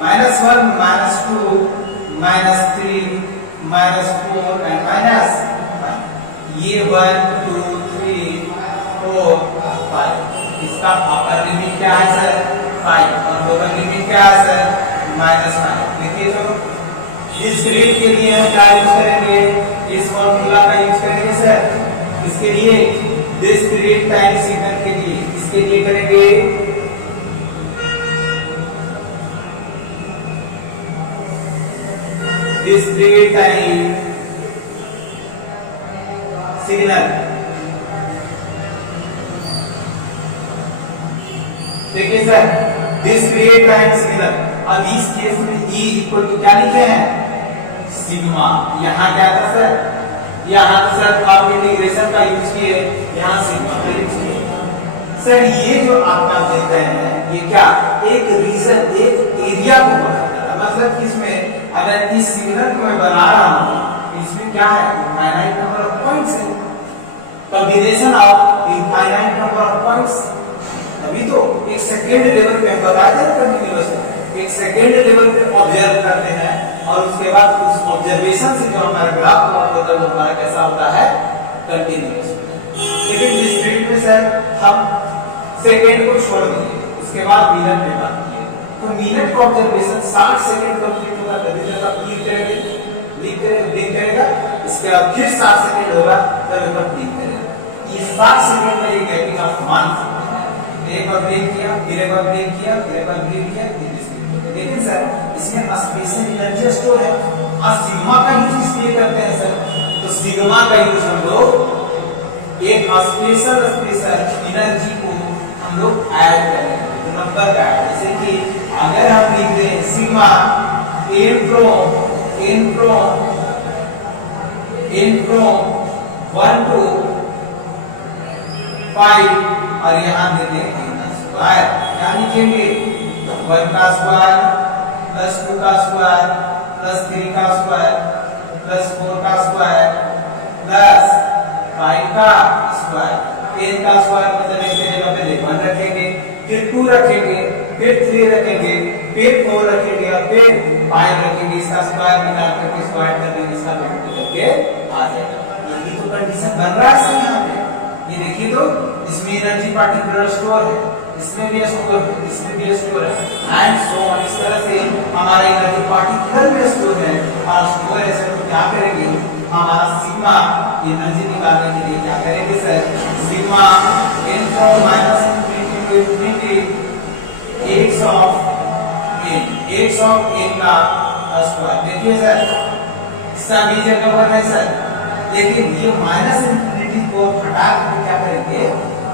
-1 -2 -3 -4 एंड -5, ये 1 2 3 4 5, इसका अपर लिमिट क्या है सर 5 और लोअर लिमिट क्या है सर -5। देखिए तो डिस्क्रीट के लिए हम क्या यूज करेंगे, इस फॉर्मूला का यूज करेंगे सर। इसके लिए डिस्क्रीट टाइम सिग्नल के लिए इसके लिए करेंगे डिस्क्रीट टाइम सिग्नल। देखिए सर डिस्क्रीट टाइम सिग्नल, अब इस केस में E इक्वल टू क्या लिखे हैं सिग्मा। यहाँ क्या था सर, यहाँ तो सर आप इंटीग्रेशन का यूज किए, यहाँ सिग्मा का यूज किए। सर ये जो आपका देते हैं ये क्या एक रीजन एक एरिया को बनाता है, मतलब इसमें अगर इस सिग्नल को मैं बना रहा हूं इसमें क्या है इनफाइनाइट नंबर ऑफ पॉइंट्स है, combination of infinite number of points. अभी तो एक सेकेंड लेवल पे हम बताते हैं कंटीन्यूअस, एक सेकेंड लेवल पे ऑब्जर्व करते हैं और उसके बाद उस ऑब्जर्वेशन से जो हमारा ग्राफ प्लॉट होता है वो हमारा कैसा होता है कंटीन्यूअस। लेकिन डिस्क्रीट में सर हम सेकेंड को छोड़ देंगे, उसके बाद मिनट में बात किए तो मिनट का ऑब्जर्वेशन 60 सेकंड कंप्लीट होगा तभी तक आप क्लिक करेंगे, क्लिक करेगा। इसके इसके बाद फिर 7 सेकंड होगा तब एक बार ब्रेक करेगा। ये 7 सेकंड में ये गैपिंग आप मान सकते हैं। एक बार ब्रेक किया, फिर एक बार ब्रेक किया, फिर एक बार ब्रेक किया, फिर इसके लेकिन सर इसमें स्पेशल एनर्जी स्टोर है और सिग्मा का यूज इसलिए करते हैं सर, तो सिग्मा का यूज हम लोग एक स्पेशल एनर्जी को हम लोग ऐड करेंगे नंबर का। जैसे कि अगर हम लिख दें सिग्मा n from 1 to 5 और यहाँ देते हैं स्क्वायर, क्या लिखेंगे 1 का स्क्वायर प्लस 2 का स्क्वायर प्लस 3 का स्क्वायर प्लस 4 का स्क्वायर प्लस 5 का स्क्वायर। n का स्क्वायर मतलब इसके जगह पे 1 रखेंगे, फिर 2 रखेंगे, फिर 3 रखेंगे, फिर 4 रखेंगे और फिर 5 रखेंगे। इसका स्क्वायर निकाल करके स्क्वायर कर देंगे, इसका मल्टीप्लाई करके आ जाएगा। यही तो कंडीशन बन रहा है सर यहाँ पे। ये देखिए तो इसमें एनर्जी पार्टिकुलर स्टोर है, इसमें भी स्टोर है, इसमें भी स्टोर है एंड सो ऑन। इस तरह से हमारा एनर्जी पार्टिकुलर में स्टोर है और स्टोर है सर, तो क्या करेंगे हमारा सिग्मा एनर्जी निकालने के लिए क्या करेंगे sir, sigma n from -infinity to infinity x of n का स्क्वायर। देखिए सर सभी जगह पर है सर, लेकिन ये माइनस इंफिनिटी को हटा करके क्या करेंगे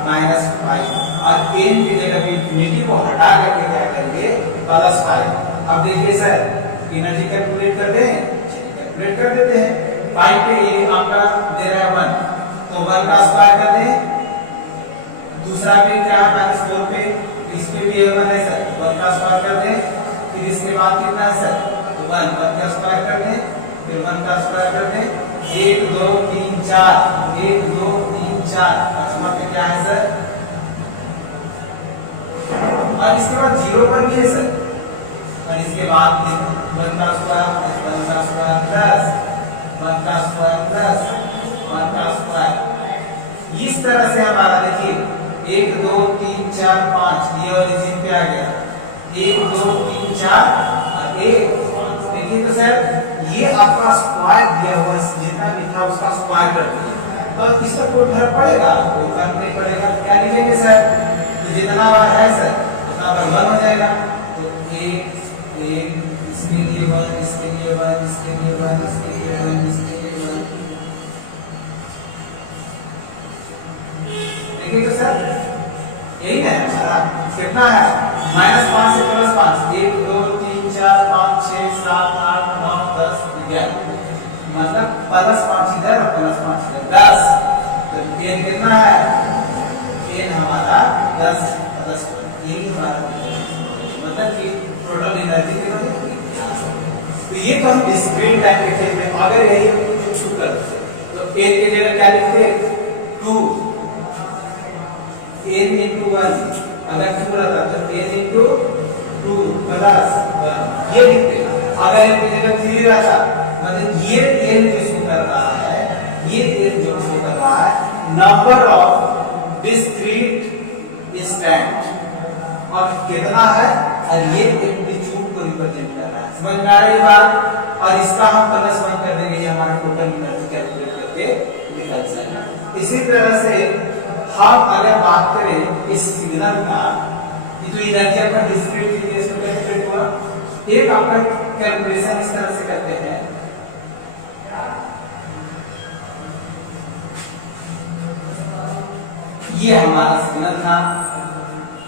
-5 और n की जगह पे इंफिनिटी को हटा करके क्या करेंगे +5। अब देखिए सर एनर्जी कैलकुलेट कर दें, कैलकुलेट कर देते हैं। 5 पे ये आपका दे रहा है 1, तो 1 का स्क्वायर कर दें। दूसरा पे क्या है -4 पे, इस पे भी 1 है सर, 1 का स्क्वायर कर दें। फिर इसके बाद कितना है सर, तो 1 का स्क्वायर कर दें, फिर 1 का स्क्वायर कर दें। 1 2 3 4 1 2 3 4 पांचवा पे क्या है सर, और इसके बाद 0 पर भी है सर, और इसके बाद 1 का स्क्वायर प्लस 1 का स्क्वायर प्लस 1 का स्क्वायर प्लस 1 का स्क्वायर। इस तरह से हमारा देखिए 1 2 3 4 5 ये ओरिजिन पे आ गया, 1 2 3 4 और 1 5। देखिए तो सर ये आपका स्क्वायर दिया हुआ जितना भी था उसका स्क्वायर कर दिया, तो इसका कोई फर्क पड़ेगा, कोई फर्क नहीं पड़ेगा। क्या लिखेंगे सर, तो जितना बार है सर उतना बार 1 हो जाएगा। तो 1 इसके लिए 1 इसके लिए 1 इसके लिए 1 इसके लिए 1 इसके लिए 1। देखिए तो सर यही है हमारा कितना है -5 से +5 1 2 3 4 5 6 7 8 9 10 11 मतलब +5 इधर और +5 इधर 10। तो n कितना है, n हमारा 10 यही हमारा मतलब कि टोटल एनर्जी कितनी। तो ये तो हम डिस्क्रीट टाइम के केस में अगर यही छू कर तो n की जगह क्या लिखते 2 n into 1 अगर क्यों रहता तो n into 2 प्लस 1 ये लिखते। अगर n की जगह 3 रहता मतलब ये n जो शो कर रहा है, ये n जो शो कर रहा है नंबर ऑफ डिस्क्रीट इंस्टेंट और कितना है, और ये एम्पलीट्यूड को रिप्रेजेंट कर रहा है। समझ में आ रही बात, और इसका हम +1 कर देंगे, ये हमारा टोटल एनर्जी कैलकुलेट करके निकल जाएगा। इसी तरह से हम अगर बात करें इस सिग्नल का, ये जो एनर्जी आपका डिस्क्रीट केस में कैलकुलेट हुआ, एक आपका कैलकुलेशन इस तरह से करते हैं। ये हमारा सिग्नल था,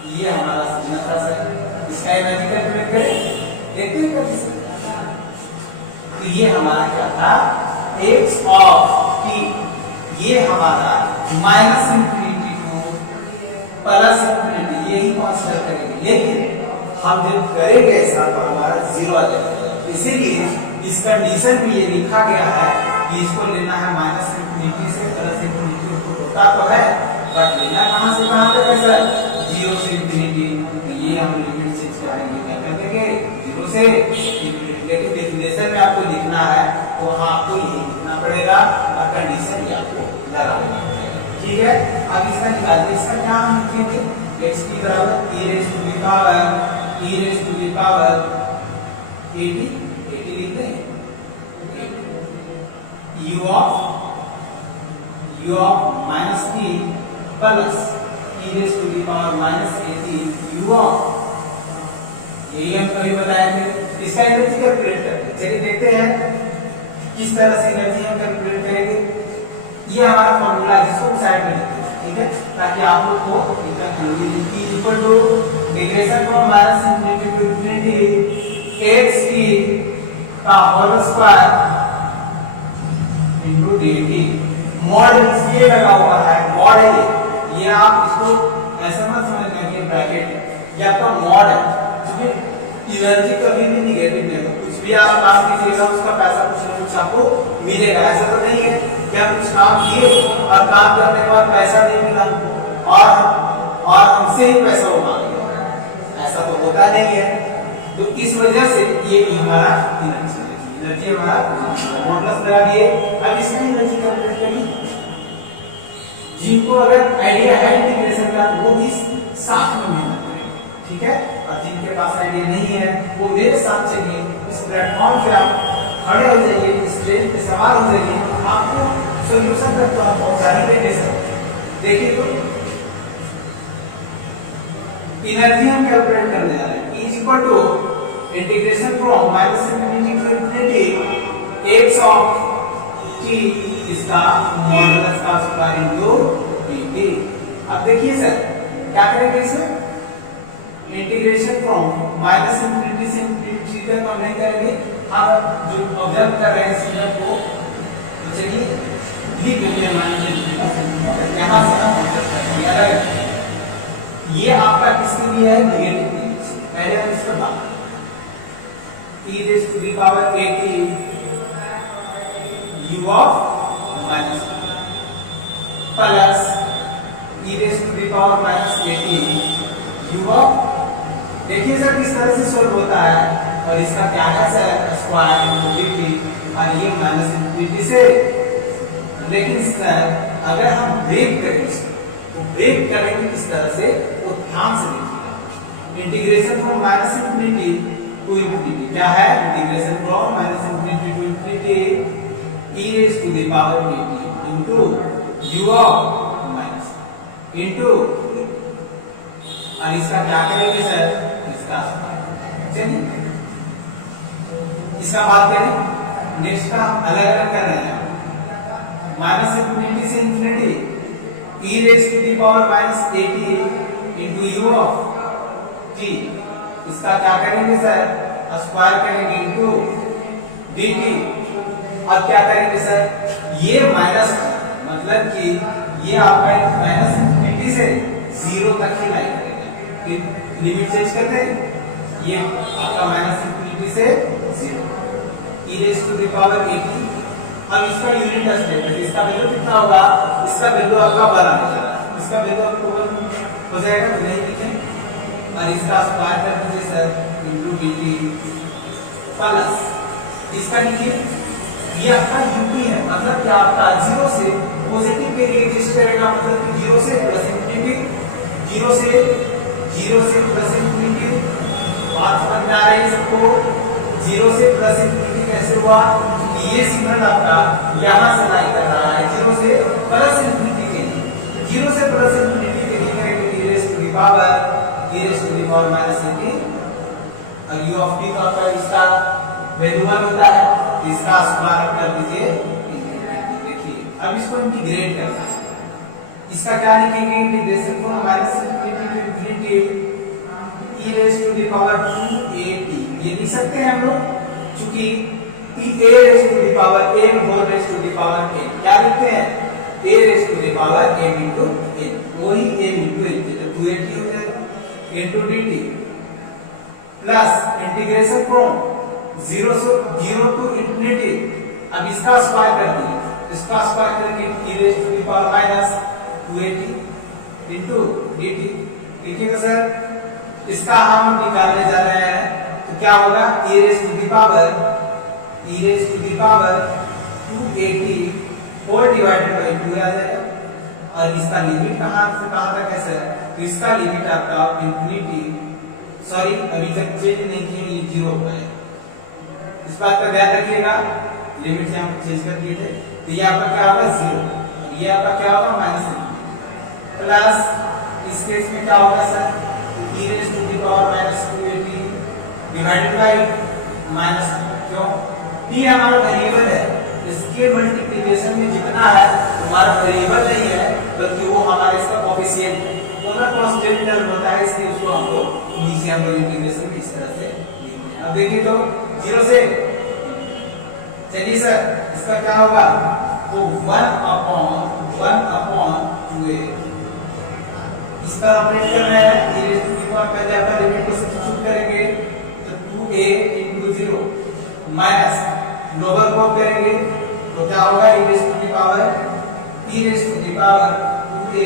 ये हमारा सिग्नल था सर, इसका एनर्जी कैलकुलेट करें, देखते हैं कैसे। तो ये हमारा क्या था x ऑफ t, ये हमारा -इंफिनिटी टू +इंफिनिटी, यही कंसीडर करेंगे। लेकिन हम जब करेंगे ऐसा तो हमारा 0 आ जाएगा। इसीलिए इस कंडीशन में ये लिखा गया है कि इसको लेना है -इंफिनिटी से +इंफिनिटी, होता तो है बट लेना कहां से कहां तक है सर, 0 से इंफिनिटी। तो ये हम लिमिट चेंज करेंगे, क्या कर देंगे 0 से इंफिनिटी। लेकिन डेफिनेशन में आपको लिखना है तो वहां आपको यही लिखना पड़ेगा और कंडीशन ये आपको लगा देना पड़ेगा। ठीक है, अब इसका निकालते, इसका क्या हम लिखेंगे x की बराबर e raised to the power 80 लिखते हैं। u of minus t plus e raise to the power minus at u of, यही हम कभी बताए थे। इसका एनर्जी कैलकुलेट करते हैं। चलिए देखते हैं किस तरह से एनर्जी हम कैलकुलेट करेंगे। ये हमारा फॉर्मूला है जिसको साइड में लिखते हैं, ठीक है, ताकि आप लोग को E equal to integration from minus infinity to infinity x t का whole square into dt। Mod इसलिए लगा हुआ है, मॉड है ये आप इसको ऐसा मत समझना कि ब्रैकेट है, ये आपका मॉड है, क्योंकि एनर्जी कभी भी निगेटिव नहीं होगा। कुछ भी आप काम कीजिएगा उसका पैसा कुछ ना कुछ आपको मिलेगा। ऐसा तो नहीं है कि आप कुछ काम किए और काम करने के बाद पैसा नहीं मिला और हमसे ही पैसा वो मांगेगा, ऐसा तो होता नहीं है। तो इस वजह से ये हमारा एनर्जी हमारा मॉडुलस लगा दिए। अब इसमें एनर्जी कैलकुलेट करिए। जिनको अगर आइडिया है इंटीग्रेशन का वो भी साथ में मेहनत करेंगे, ठीक है, और जिनके पास आइडिया नहीं है वो मेरे साथ चलिए, इस प्लेटफॉर्म पे आप खड़े हो जाइए, इस स्टेज पे सवार हो जाइए, आपको सॉल्यूशन तक तो आप पहुंचा ही देंगे सर। देखिए तो एनर्जी हम कैलकुलेट करने जा रहे हैं। E is equal to integration from minus infinity to infinity x of t इसका मॉडुलस का स्क्वायर इनटू dt। अब देखिए सर क्या करेंगे इसमें, इंटीग्रेशन फ्रॉम माइनस इंफिनिटी से इंफिनिटी तक हम नहीं करेंगे, हम जो ऑब्जर्व कर रहे हैं सिग्नल को, तो चलिए लिख लेते हैं माइनस इंफिनिटी, यहां से हम ऑब्जर्व करेंगे। ये आपका किसके लिए है, नेगेटिव के लिए। पहले हम इसको बात e raise to the power at u of minus plus e raise to the power minus at u of. देखिए सर किस तरह से सॉल्व होता है, और इसका क्या है सर, स्क्वायर इनटू dt, और ये माइनस इंफिनिटी से। लेकिन सर अगर हम ब्रेक करें तो ब्रेक करेंगे किस तरह से, वो ध्यान से देखिएगा। Integration from minus infinity to infinity क्या है, integration from minus infinity to infinity e raise to the power at into u of minus into, और इसका क्या करेंगे सर, इसका चलिए इसका बात करें। नेक्स्ट का अलग अलग कर रहे हैं, माइनस इंफिनिटी से infinity e raise to the power minus at into u of t, इसका क्या करेंगे सर, स्क्वायर करेंगे इनटू dt। अब क्या करेंगे सर, ये माइनस मतलब कि ये आपका माइनस इंफिनिटी से 0 तक ही लाई करेगा। लिमिट चेंज करते हैं, ये आपका माइनस इंफिनिटी से 0 e raise to the power at। अब इसका यूनिट स्टेप है, इसका वैल्यू कितना होगा, इसका वैल्यू आपका 1 आने जा रहा है, इसका वैल्यू आपको 1 हो जाएगा, तो नहीं लिखें, और इसका स्क्वायर कर दीजिए सर इनटू dt प्लस इसका लिखिए, ये आपका यूपी है, मतलब कि आपका 0 से पॉजिटिव के लिए एग्जिस्ट करेगा, मतलब कि 0 से प्लस इंफिनिटी, 0 से प्लस इंफिनिटी। बात समझ में आ रही है सबको, 0 से प्लस इंफिनिटी कैसे हुआ, ये सिग्नल आपका यहां से लाई कर रहा है 0 से प्लस इंफिनिटी के लिए, 0 से प्लस इंफिनिटी के लिए करेंगे e raise to the power minus at, और u ऑफ t का आपका इसका वैल्यू 1 होता है, इसका स्क्वायर कर दीजिए। देखिए अब इसको इंटीग्रेट करना है, इसका क्या लिखेंगे, integration from minus infinity to infinity e raise to the power 2at, ये लिख सकते हैं हम लोग, क्योंकि a raise to the power m whole raise to the power n, क्या लिखते हैं, a raise to the power m into n, वही m इनटू n, तो 2at हो जाएगा into dt plus integration from 0 to infinity. अब इसका square कर दिए, इसका स्क्वायर करेंगे e raise to the power minus 2at into dt। देखिएगा सर इसका हम निकालने जा रहे हैं, तो क्या होगा, e raise to the power 2at whole divided by 2 आ जाएगा, और इसका लिमिट कहां से कहां तक है सर, तो इसका लिमिट आपका इंफिनिटी, सॉरी अभी तक चेंज नहीं किए, ये 0 होगा, इस बात का ध्यान रखिएगा, लिमिट से हम चेंज कर दिए थे। तो ये आपका क्या होगा 0, और ये आपका क्या होगा माइनस इन्फिनिटी, प्लस इस केस में क्या होगा sir e raise to the power minus 2at divided by minus, क्यों t हमारा वेरिएबल है, इसके मल्टीप्लिकेशन में जितना है हमारा वेरिएबल नहीं है बल्कि वो हमारे इसका कोएफिशिएंट है, तो ना कांस्टेंट टर्म होता है, इसलिए उसको हम लोग नीचे हम लोग इंटीग्रेशन में इस तरह से लिखते हैं। अब देखिए तो 0 से चलिए सर इसका क्या होगा, तो 1/2a इसका ऑपरेट कर रहे हैं, e raise to the power पहले अपना लिमिट को सब्स्टिट्यूट करेंगे तो 2a into 0 माइनस लोअर को करेंगे तो क्या होगा e raise to the power 2a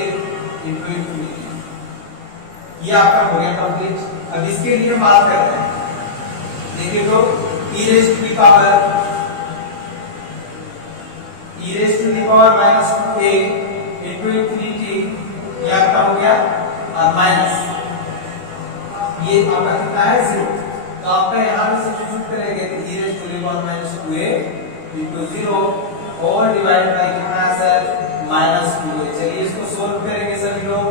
into infinity, ये आपका हो गया कंप्लीट। अब इसके लिए बात करते हैं, देखिए तो e raise to the power minus 2a into infinity, ये आपका हो गया और माइनस ये आपका कितना है 0, तो आपका यहाँ पे सब्स्टिट्यूट करेंगे तो e raise to the power minus 2a into 0 और डिवाइड बाय कितना है सर माइनस 2a। चलिए इसको सोल्व करेंगे सभी लोग,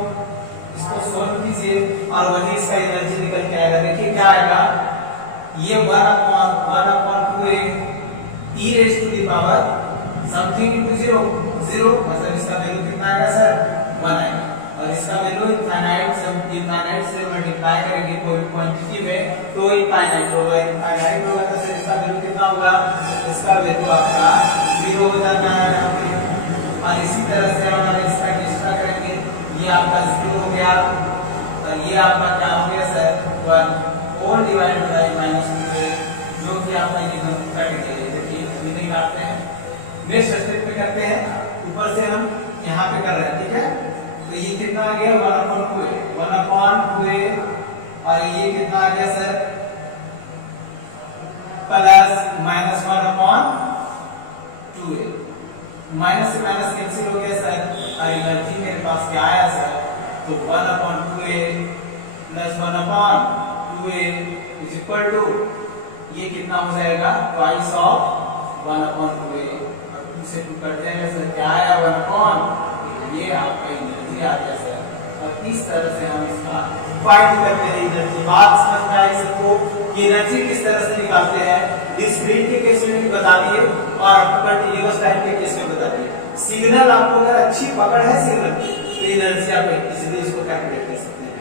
इसको सोल्व कीजिए और वही इसका एनर्जी निकल के आएगा। देखिए क्या आएगा, ये 1/2a e raise to the power something into 0 मतलब इसका वैल्यू कितना आएगा सर 1 आएगा, और इसका वैल्यू इनफाइनाइट से मल्टीप्लाई करेंगे कोई भी क्वांटिटी में तो इनफाइनाइट होगा, इनफाइनाइट होगा तो सर इसका वैल्यू कितना होगा, इसका वैल्यू आपका 0 हो जाता है यहाँ पे। और इसी तरह से हमारे इसका एक्स्ट्रा करेंगे, ये आपका 0 हो गया और ये आपका क्या हो गया सर 1 और डिवाइड बाय माइनस 2a, जो कि आपका ये कट गया। देखिए ये नहीं काटते हैं, नेक्स्ट स्टेप पे करते हैं, ऊपर से हम यहाँ पे कर रहे हैं, ठीक है। तो ये कितना आ गया 1/2a और ये कितना आ गया sir plus minus 1/2a, minus से माइनस कैंसिल हो गया सर और एनर्जी मेरे पास क्या आया सर, तो 1/2a plus 1/2a is equal to ये कितना हो जाएगा ट्वाइस ऑफ 1/2a, से 2 कट जाएगा सर क्या आया 1/, ये आपका एनर्जी आ गया सर। और इस तरह से हम इसका फाइंड करते हैं एनर्जी। बात समझ में आई सबको कि एनर्जी किस तरह से निकालते हैं, डिस्क्रीट के केस में भी बता दिए और आपको कंटीन्यूअस टाइम के केस में बता दिए। सिग्नल आपको अगर अच्छी पकड़ है सिग्नल की तो एनर्जी आप इजीली इसको कैलकुलेट कर सकते हैं।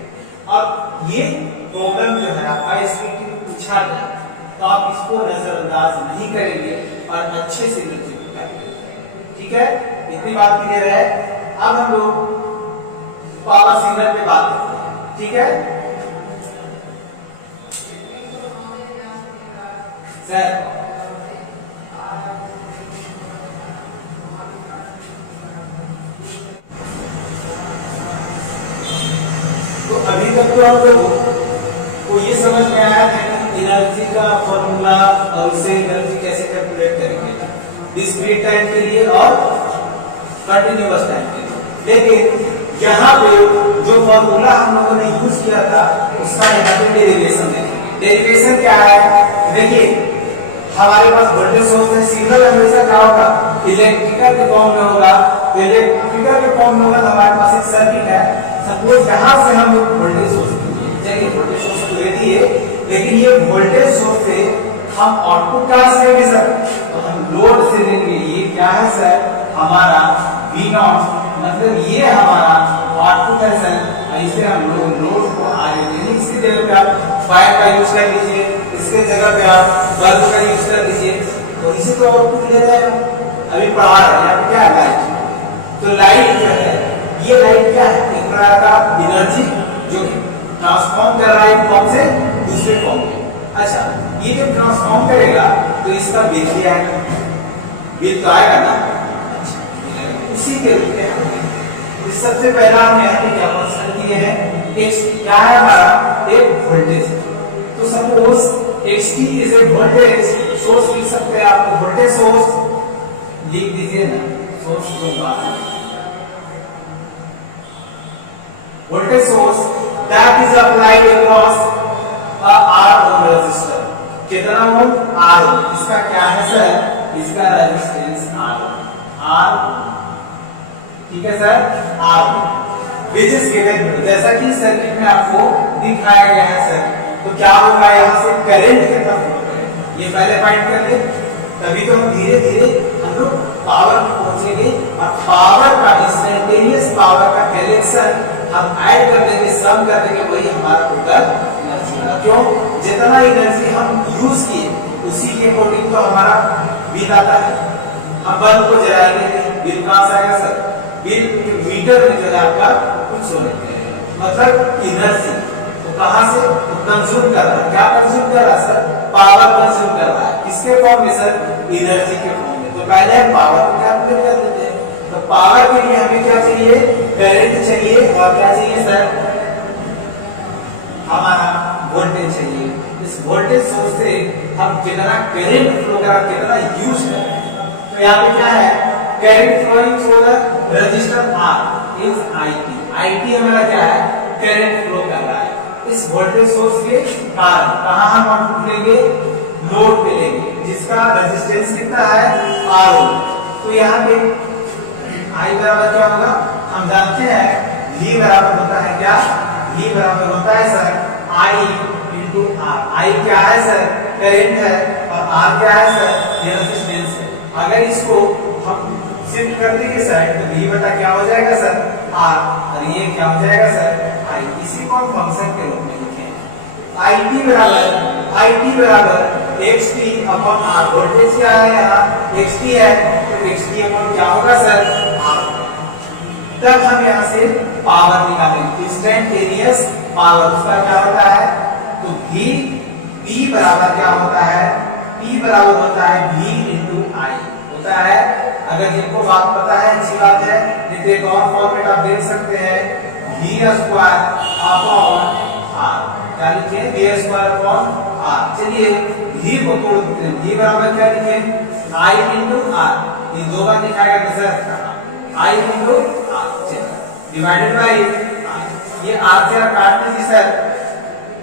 अब ये प्रॉब्लम जो है आपका इसमें पूछा जाए तो आप इसको नजरअंदाज नहीं करेंगे और अच्छे से एनर्जी को कैलकुलेट करेंगे, ठीक है। इतनी बात क्लियर है। अब हम लोग पावर सिग्नल पे बात करते हैं, ठीक है सर। तो अभी तक तो हम लोग को ये समझ में आया है कि एनर्जी का फॉर्मूला और उससे एनर्जी कैसे कैलकुलेट करेंगे डिस्क्रीट टाइम के लिए और कंटिन्यूअस टाइम के लिए। लेकिन यहाँ पे जो फॉर्मूला हम लोगों ने यूज किया था उसका यहाँ पे डेरिवेशन देखेंगे। डेरिवेशन क्या है, देखिए हमारे पास वोल्टेज सोर्स है, सिग्नल हमेशा क्या होगा इलेक्ट्रिकल के फॉर्म में होगा, तो इलेक्ट्रिकल के फॉर्म में होगा तो हमारे पास एक सर्किट है। सपोज यहाँ से हम वोल्टेज सोर्स चलिए वोल्टेज सोर्स को दे दिए, लेकिन ये वोल्टेज सोर्स से हम आउटपुट कहां से लेंगे सर, तो हम लोड से लेंगे। ये क्या है सर हमारा V0, मतलब ये हमारा आउटपुट है सर, ऐसे हम लोड को आगे लेंगे। इसकी जगह पे आप वायर का यूज कर लीजिए, इसके जगह पे आप बल्ब का यूज कर लीजिए, तो इसी को आउटपुट ले जाएगा। अभी पढ़ा रहे हैं यहाँ क्या है लाइट, तो लाइट जो है ये लाइट क्या है एक प्रकार का एनर्जी जो कि ट्रांसफॉर्म कर रहा है एक फॉर्म से दूसरे फॉर्म में। अच्छा ये जब ट्रांसफॉर्म करेगा तो इसका बिल भी आएगा, बिल तो आएगा ना। अच्छा उसी के रूप में सबसे पहला हमने यहाँ पे क्या कंसीडर किए हैं एक्स क्या है हमारा एक वोल्टेज, तो suppose xt is a voltage source लिख सकते हैं आप, वोल्टेज सोर्स लिख दीजिए ना, सोर्स को बाहर voltage source that is applied across a R ohm resistor। कितना ओम R ओम, इसका क्या है सर, इसका रेजिस्टेंस R ओम। आर, ठीक है sir, R which is given, जैसा कि सर्किट में आपको दिखाया गया है सर। तो क्या होगा, यहाँ से करंट कितना फ्लो करेगा ये पहले फाइंड कर ले, तभी तो हम धीरे धीरे हम लोग पावर में पहुंचेंगे। और पावर का इंस्टेंटेनियस पावर का कलेक्शन हम ऐड कर देंगे, सम कर देंगे, वही हमारा टोटल एनर्जी होगा। क्यों, जितना एनर्जी हम यूज किए उसी के अकॉर्डिंग तो हमारा बिल आता है। हम बल्ब को जलाएंगे, बिल कहां से आएगा सर, बिल मीटर में जो है आपका कुछ हो नहीं है, मतलब एनर्जी तो कहां से, तो कंज्यूम कर रहा है। क्या कंज्यूम कर रहा है सर, पावर कंज्यूम कर रहा है। किसके फॉर्म में सर, एनर्जी के फॉर्म में। तो पहले हम पावर को कैलकुलेट कर लेते हैं। तो पावर के लिए हमें क्या चाहिए, करंट चाहिए, और क्या चाहिए सर, हमारा वोल्टेज चाहिए। इस वोल्टेज सोर्स से हम कितना करंट फ्लो कर रहा है, कितना यूज कर रहे हैं। तो यहाँ पे क्या है, current flowing through the resistor R is IT। IT हमारा क्या है, करंट फ्लो कर रहा है इस वोल्टेज सोर्स के कारण। कहां हम आउटपुट लेंगे, लोड पे लेंगे, जिसका रेजिस्टेंस कितना है, R। तो यहाँ पे I बराबर क्या होगा, हम जानते हैं V बराबर होता है क्या, V बराबर होता है sir I into R। I क्या है सर, करंट है, और R क्या है सर, रेजिस्टेंस है। अगर इसको हम शिफ्ट कर देंगे सर तो V बटा क्या हो जाएगा सर, R, और ये क्या हो जाएगा सर, I। इसी को हम फंक्शन के रूप में लिखें, IT बराबर xt अपॉन R। वोल्टेज क्या है यहाँ, xt है, तो xt अपॉन क्या होगा सर, R। तब हम यहाँ से पावर निकालेंगे, इंस्टेंटेनियस पावर। उसका क्या होता है, तो P बराबर क्या होता है, P बराबर होता है V इंटू I होता है। अगर जिनको बात पता है अच्छी बात है, नहीं तो एक और फॉर्मेट आप देख सकते हैं, V स्क्वायर अपॉन R। क्या लिखे, V स्क्वायर अपॉन R। चलिए V को तोड़ देते हैं, V बराबर क्या लिखे, I इंटू R। ये दो बार लिखाएगा तो sir I into R, divided by ये R से काट दीजिए सर।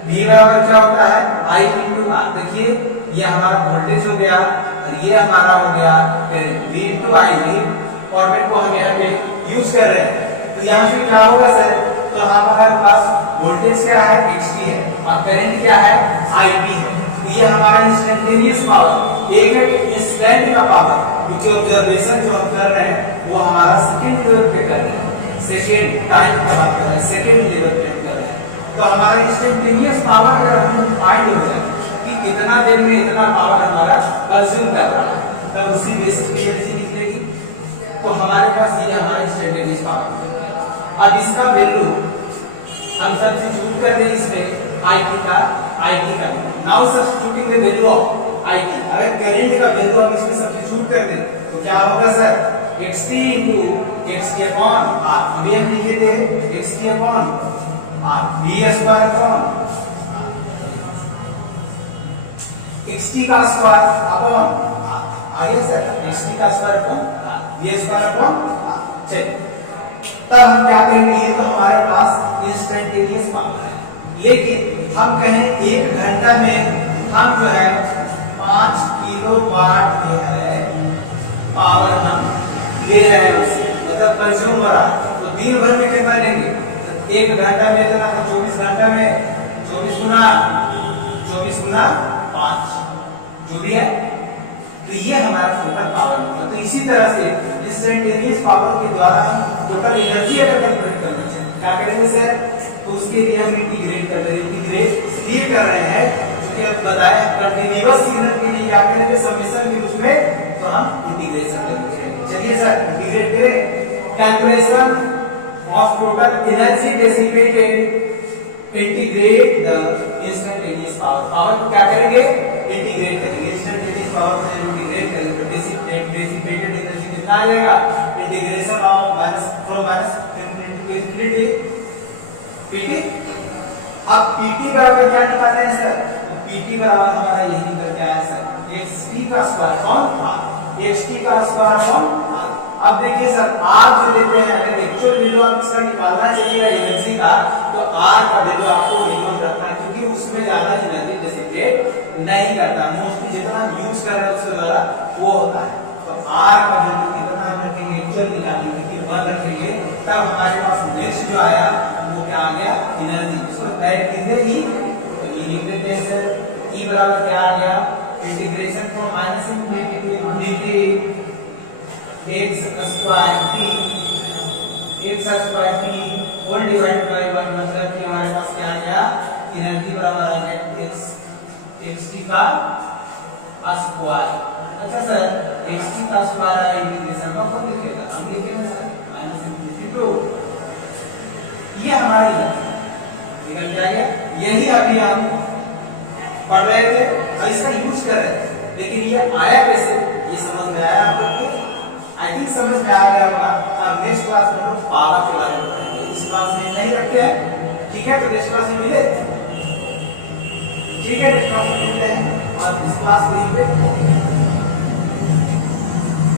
V बराबर क्या होता है, I इंटू R। देखिए ये हमारा वोल्टेज हो गया, और ये हमारा हो गया current, V into I। Format को हम यहाँ पे यूज कर रहे हैं। तो यहाँ पे क्या होगा सर, तो हमारे पास वोल्टेज क्या है, xt है, और करंट क्या है, IT है। तो ये हमारा इंस्टेंटेनियस पावर, एक है इंस्टेंट का पावर, क्योंकि ऑब्जर्वेशन जो हम कर रहे हैं वो हमारा सेकंड लेवल पे कर रहे हैं, सेकंड टाइम का बात कर रहे हैं, सेकंड लेवल पे कर रहे हैं। तो हमारा इंस्टेंटेनियस पावर अगर हम फाइंड हो जाए कि कितना देर में इतना पावर हमारा कंज्यूम कर रहा है, तब उसी बेसिस पे एनर्जी निकलेगी। तो हमारे पास ये हमारा इंस्टेंटेनियस पावर। अब इसका वैल्यू हम सब्स्टिट्यूट कर दें इसमें IT का, now substituting the value of IT। अगर करंट का वैल्यू हम इसमें सब्स्टिट्यूट कर दें तो क्या होगा sir, xt into xt upon R। अभी हम लिखे थे xt upon R, V square upon xt का स्क्वायर अपॉन R। आइए सर, xt का square upon R, V square upon R। चलिए तब हम क्या करेंगे, ये तो हमारे पास इंस्टेंटेनियस पावर है, लेकिन हम कहें एक घंटा में हम जो है 5 किलोवाट जो है पावर हम ले रहे हैं उससे, मतलब कंज्यूम हो रहा है। तो दिन भर में कितना लेंगे, एक घंटा में इतना, तो 24 घंटा में 24 गुना 5 जो भी है, तो ये हमारा टोटल पावर होगा। तो इसी तरह से इंस्टेंटेनियस पावर के द्वारा हम टोटल एनर्जी अगर कैलकुलेट करना चाहें क्या करेंगे सर, तो उसके लिए हम इंटीग्रेट कर रहे हैं। इंटीग्रेट इसलिए कर रहे हैं क्योंकि अब बताया कंटीन्यूअस सिग्नल के लिए क्या करेंगे, समेशन के रूप में, तो हम इंटीग्रेशन करेंगे। चलिए सर इंटीग्रेट करें, calculation of total energy dissipated, integrate the instantaneous power. Power को क्या करेंगे, इंटीग्रेट करेंगे, इंस्टेंटेनियस पावर को इंटीग्रेट करेंगे तो डेसिपेटेड एनर्जी कितना आ जाएगा, integration of minus from minus infinity PT। अब PT बराबर क्या निकालते हैं सर, तो PT बराबर हमारा यही निकल के आया सर, xt का स्क्वायर अपॉन R, xt का स्क्वायर अपॉन R। अब देखिए सर R जो लेते हैं, अगर एक्चुअल वैल्यू आप इसका निकालना चाहिए एनर्जी का, तो R का वैल्यू आपको मिनिमम रखना है, क्योंकि उसमें ज्यादा एनर्जी डिसिपेट नहीं करता, मोस्टली जितना हम यूज कर रहे हैं उसके द्वारा वो होता है। तो R का वैल्यू कितना हम रखेंगे, टेम्परेचर निकालेंगे कि 1 रखेंगे, तब हमारे पास नेक्स्ट जो आया वो क्या आ गया, एनर्जी। इसको डायरेक्ट कितने ई, तो ई लिख देते हैं सर। ई बराबर क्या आ गया, integration from minus infinity to infinity x square t, x square t whole divided by 1, मतलब कि हमारे पास क्या आ गया, एनर्जी बराबर आ गया xt का स्क्वायर। अच्छा सर, xt का स्क्वायर है, इंटीग्रेशन में कौन लिखेगा, हम लिखेंगे सर माइनस इंफिनिटी टू, ये हमारी निकल जाएगा। यही अभी हम पढ़ रहे थे और इसका यूज कर रहे थे, लेकिन ये आया कैसे, ये समझ में आया आप लोग को, आई थिंक समझ में आ गया होगा। अब नेक्स्ट क्लास में हम पावर के बारे में पढ़ेंगे, इस क्लास में नहीं रखते हैं, ठीक है, तो नेक्स्ट क्लास में मिले, ठीक है, नेक्स्ट क्लास में मिलते हैं और इस क्लास को यहीं पे